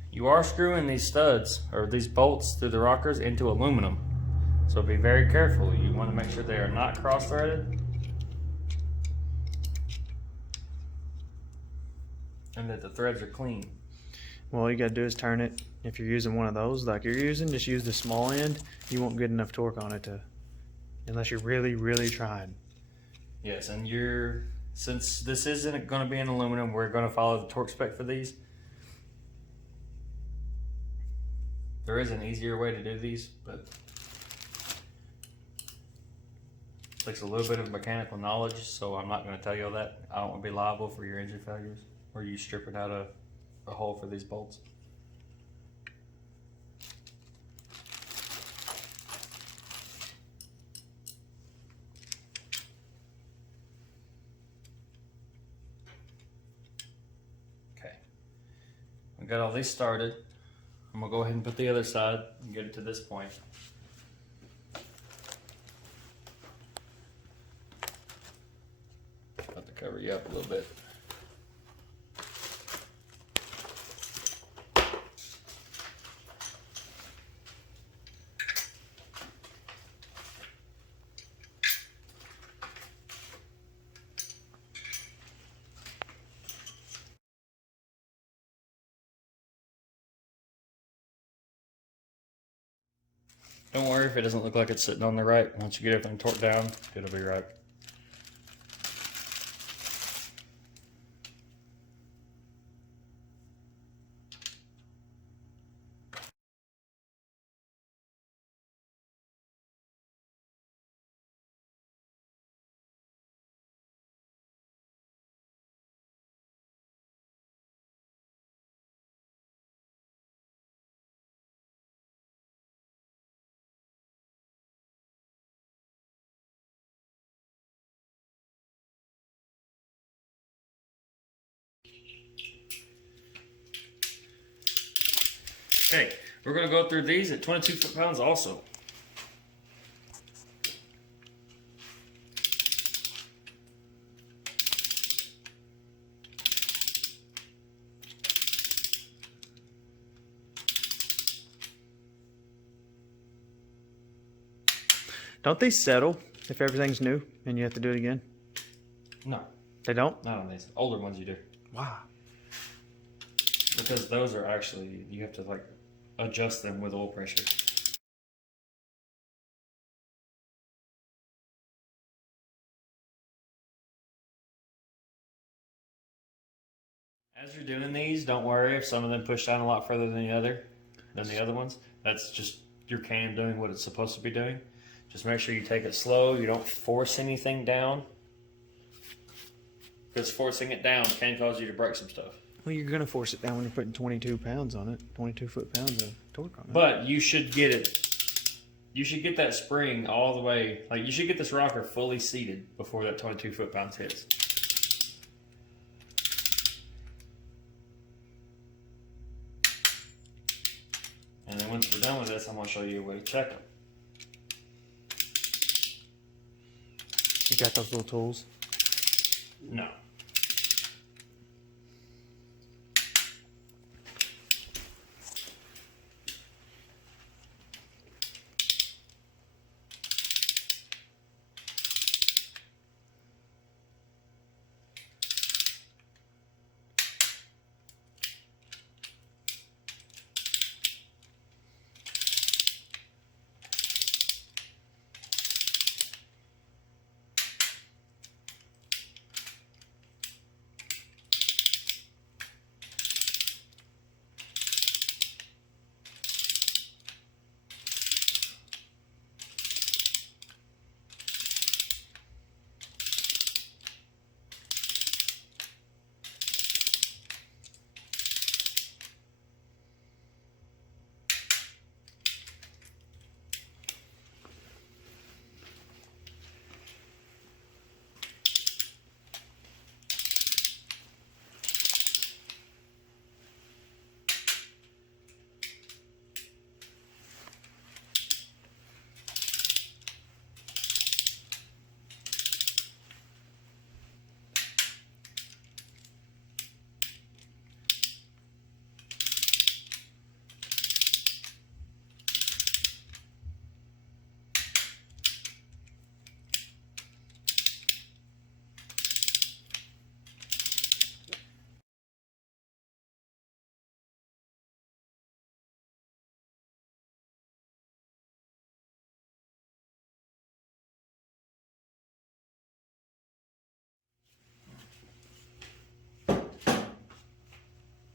you are screwing these studs or these bolts through the rockers into aluminum. So be very careful. You want to make sure they are not cross-threaded and that the threads are clean. Well, all you got to do is turn it. If you're using one of those like you're using, just use the small end. You won't get enough torque on it unless you're really, really trying. Yes, and since this isn't going to be in aluminum, we're going to follow the torque spec for these. There is an easier way to do these, but it takes a little bit of mechanical knowledge, so I'm not going to tell you all that. I don't want to be liable for your engine failures or you stripping out a hole for these bolts. Okay, we got all these started. I'm gonna go ahead and put the other side and get it to this point. About to cover you up a little bit. Don't worry if it doesn't look like it's sitting on the right. Once you get everything torqued down, it'll be right. Okay, we're going to go through these at 22 foot-pounds also. Don't they settle if everything's new and you have to do it again? No, They don't? not on these. Older ones you do. Wow. Because those are actually, you have to like adjust them with oil pressure. As you're doing these, don't worry if some of them push down a lot further than the other ones. That's just your cam doing what it's supposed to be doing. Just make sure you take it slow. You don't force anything down, because forcing it down can cause you to break some stuff. Well, you're going to force it down when you're putting 22 pounds on it. 22 foot-pounds of torque on it. But you should get it. You should get that spring all the way. Like, you should get this rocker fully seated before that 22 foot-pounds hits. And then once we're done with this, I'm going to show you a way to check them. You got those little tools? No.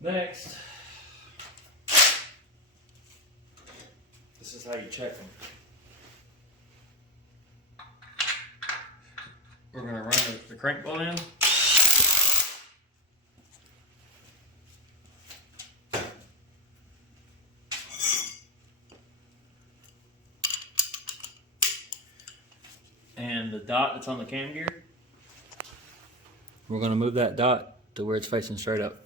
Next, this is how you check them. We're going to run the crank ball in. And the dot that's on the cam gear, we're going to move that dot to where it's facing straight up.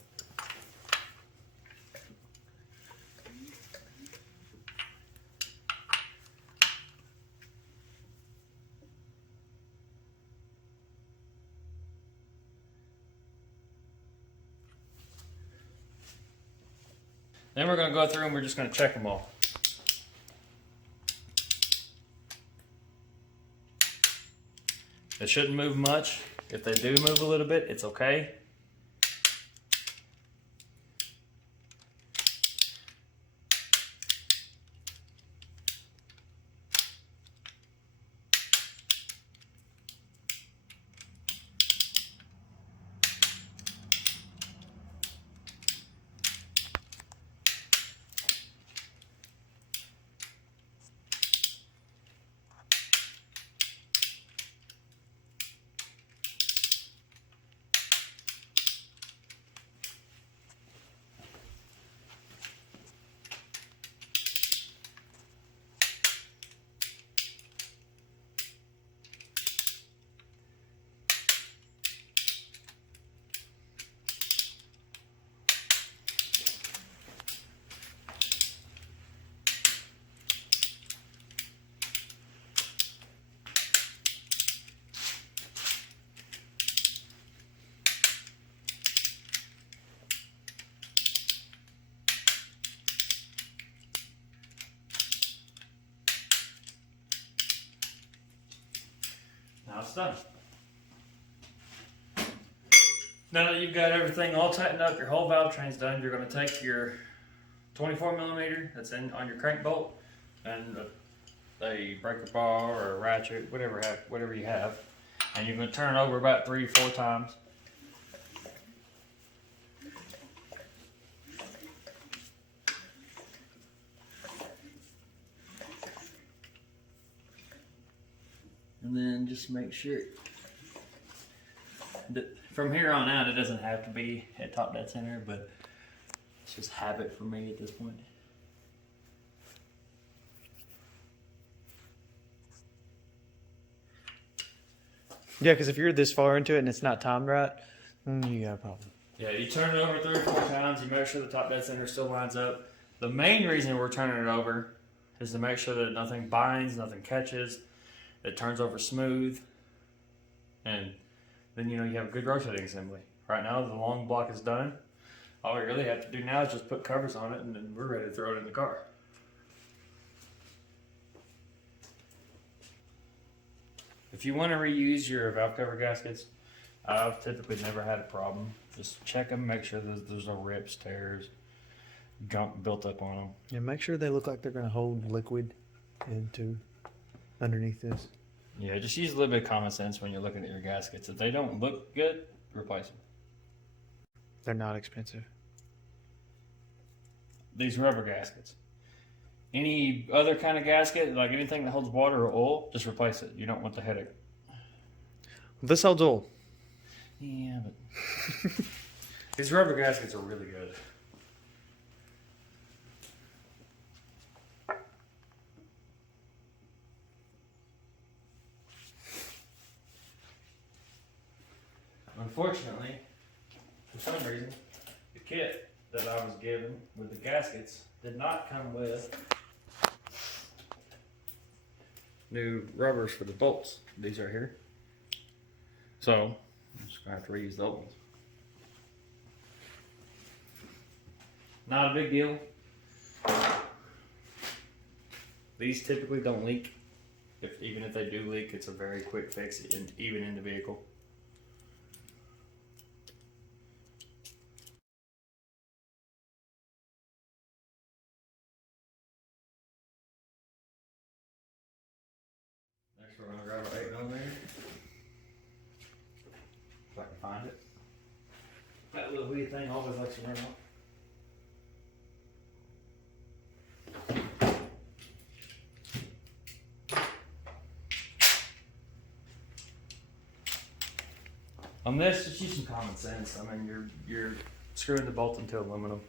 Then we're going to go through and we're just going to check them all. They shouldn't move much. If they do move a little bit, it's okay. it's done. Now that you've got everything all tightened up, your whole valve train's done, you're going to take your 24 millimeter that's on your crank bolt and a breaker bar or a ratchet, whatever you have, and you're going to turn it over about 3 or 4 times. And then just make sure that from here on out, it doesn't have to be at top dead center, but it's just habit for me at this point. Yeah, because if you're this far into it and it's not timed right, you got a problem. Yeah, you turn it over 3 or 4 times, you make sure the top dead center still lines up. The main reason we're turning it over is to make sure that nothing binds, nothing catches, it turns over smooth, and then you have a good rotating assembly. Right now the long block is done. All we really have to do now is just put covers on it and then we're ready to throw it in the car. If you want to reuse your valve cover gaskets, I've typically never had a problem. Just check them, make sure there's no rips, tears, gunk built up on them. Yeah, make sure they look like they're going to hold liquid into underneath this. Yeah, just use a little bit of common sense when you're looking at your gaskets. If they don't look good, replace them. They're not expensive. These rubber gaskets. Any other kind of gasket, like anything that holds water or oil, just replace it. You don't want the headache. This holds oil. Yeah, but these rubber gaskets are really good. Unfortunately, for some reason, the kit that I was given with the gaskets did not come with new rubbers for the bolts. These are here. So, I'm just going to have to reuse those ones. Not a big deal. These typically don't leak. Even if they do leak, it's a very quick fix, even in the vehicle. Next, we're going to grab our 8mm. If I can find it. That little wee thing always likes to run off. On this, just use some common sense. I mean, you're screwing the bolt into aluminum.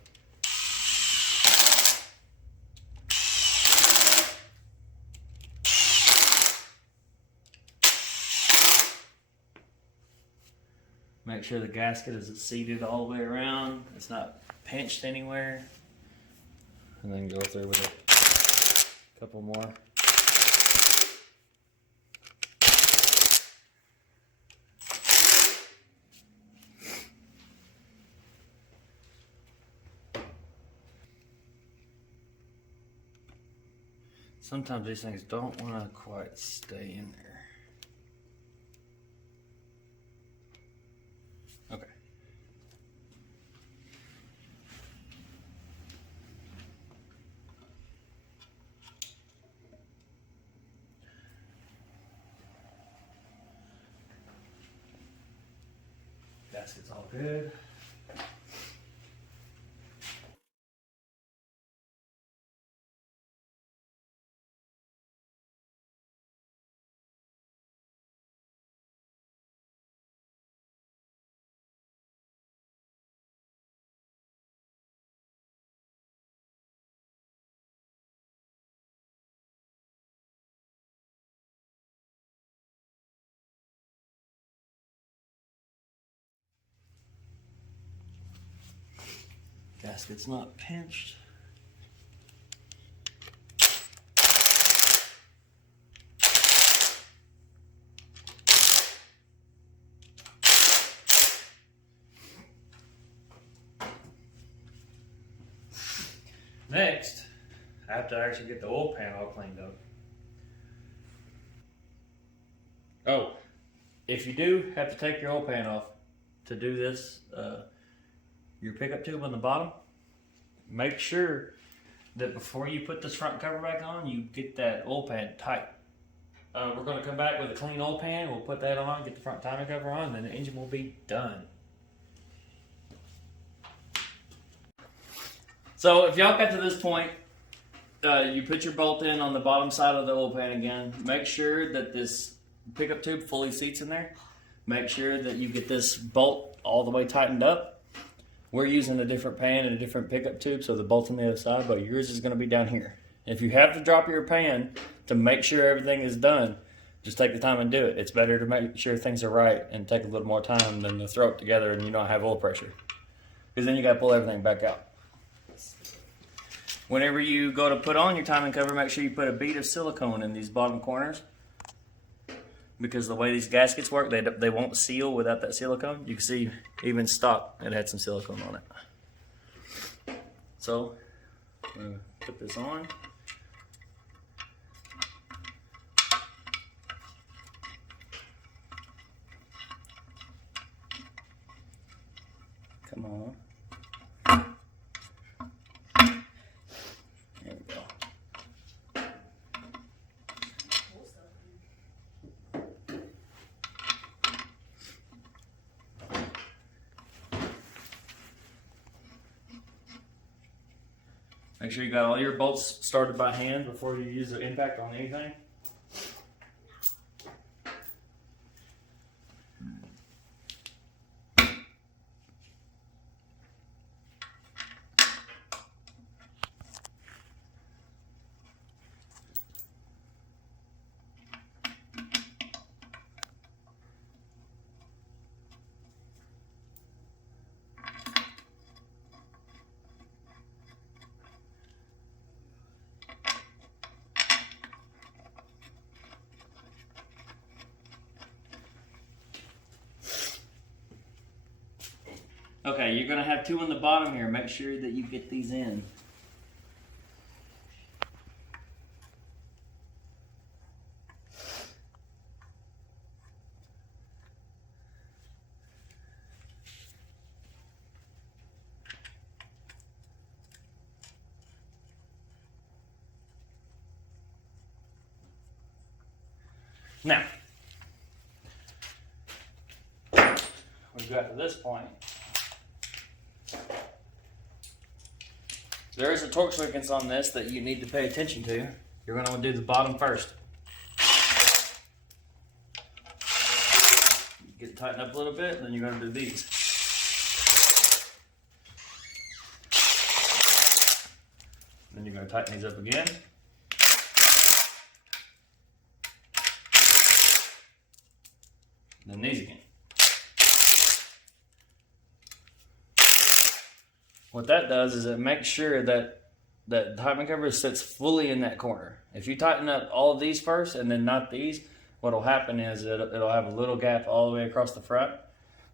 Make sure the gasket is seated all the way around. It's not pinched anywhere. And then go through with a couple more. Sometimes these things don't want to quite stay in there. Okay. Gasket's all good. Gasket's not pinched. Next, I have to actually get the oil pan all cleaned up. Oh, if you do have to take your oil pan off to do this, your pickup tube on the bottom, make sure that before you put this front cover back on, you get that oil pan tight. We're going to come back with a clean oil pan. We'll put that on, get the front timing cover on, and then the engine will be done. So if y'all got to this point, you put your bolt in on the bottom side of the oil pan again. Make sure that this pickup tube fully seats in there. Make sure that you get this bolt all the way tightened up. We're using a different pan and a different pickup tube, so the bolt's on the other side, but yours is going to be down here. If you have to drop your pan to make sure everything is done, just take the time and do it. It's better to make sure things are right and take a little more time than to throw it together and you don't have oil pressure. Because then you got to pull everything back out. Whenever you go to put on your timing cover, make sure you put a bead of silicone in these bottom corners. Because the way these gaskets work, they won't seal without that silicone. You can see even stock, it had some silicone on it. So, I'm going to put this on. Come on. There we go. Make sure you got all your bolts started by hand before you use the impact on anything. Okay, you're going to have two on the bottom here. Make sure that you get these in. Now, we've got to this point. There is a torque sequence on this that you need to pay attention to. You're going to do the bottom first. Get it tightened up a little bit, and then you're going to do these. Then you're going to tighten these up again. Then these again. What that does is it makes sure that the timing cover sits fully in that corner. If you tighten up all of these first and then not these, what will happen is it'll have a little gap all the way across the front.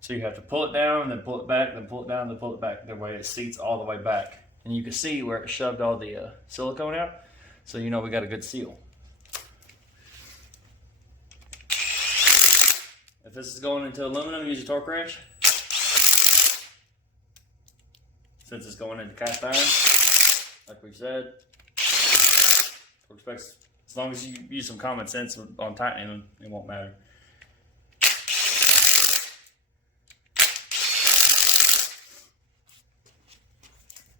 So you have to pull it down, then pull it back, then pull it down, then pull it back. That way it seats all the way back. And you can see where it shoved all the silicone out. So you know we got a good seal. If this is going into aluminum, use a torque wrench. Since it's going into cast iron, like we said, torque specs, as long as you use some common sense on tightening them, it won't matter.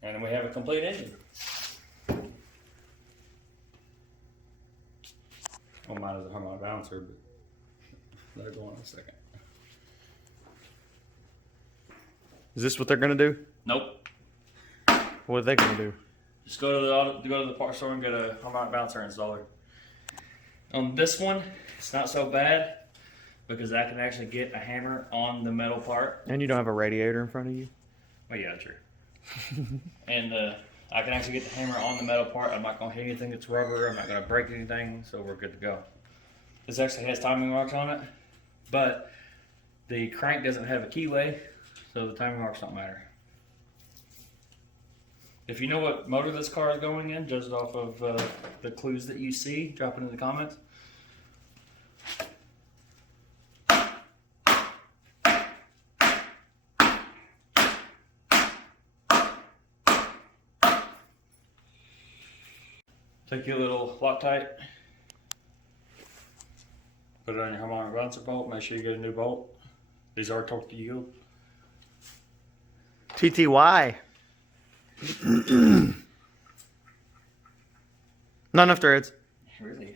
And then we have a complete engine. Oh, mine is a harmonic balancer, but that'll go on in a second. Is this what they're gonna do? Nope. What are they gonna do? Just go to the parts store and get a harmonic balancer installer. On this one, it's not so bad because I can actually get a hammer on the metal part. And you don't have a radiator in front of you? Oh yeah, true. And I can actually get the hammer on the metal part. I'm not gonna hit anything that's rubber. I'm not gonna break anything, so we're good to go. This actually has timing marks on it, but the crank doesn't have a keyway, so the timing marks don't matter. If you know what motor this car is going in, just off of the clues that you see, drop it in the comments. Take your little Loctite, put it on your harmonic balancer bolt, make sure you get a new bolt. These are torque to yield. TTY. Not enough threads. It really ain't.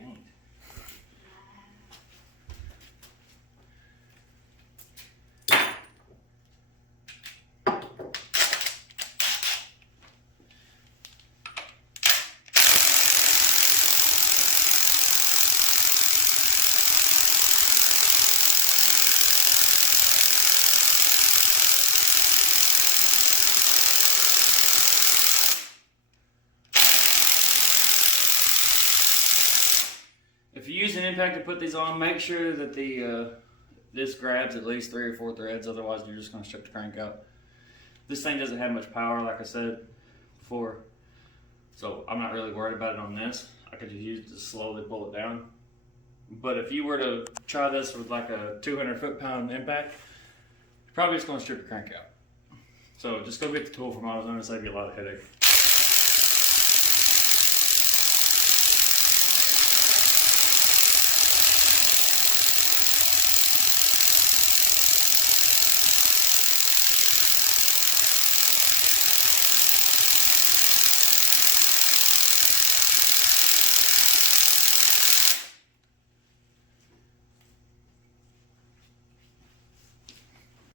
If you use an impact to put these on, make sure that this grabs at least 3 or 4 threads, otherwise you're just going to strip the crank out. This thing doesn't have much power, like I said before, so I'm not really worried about it on this. I could just use it to slowly pull it down. But if you were to try this with like a 200 foot-pound impact, you're probably just going to strip the crank out. So just go get the tool from AutoZone and save you a lot of headache.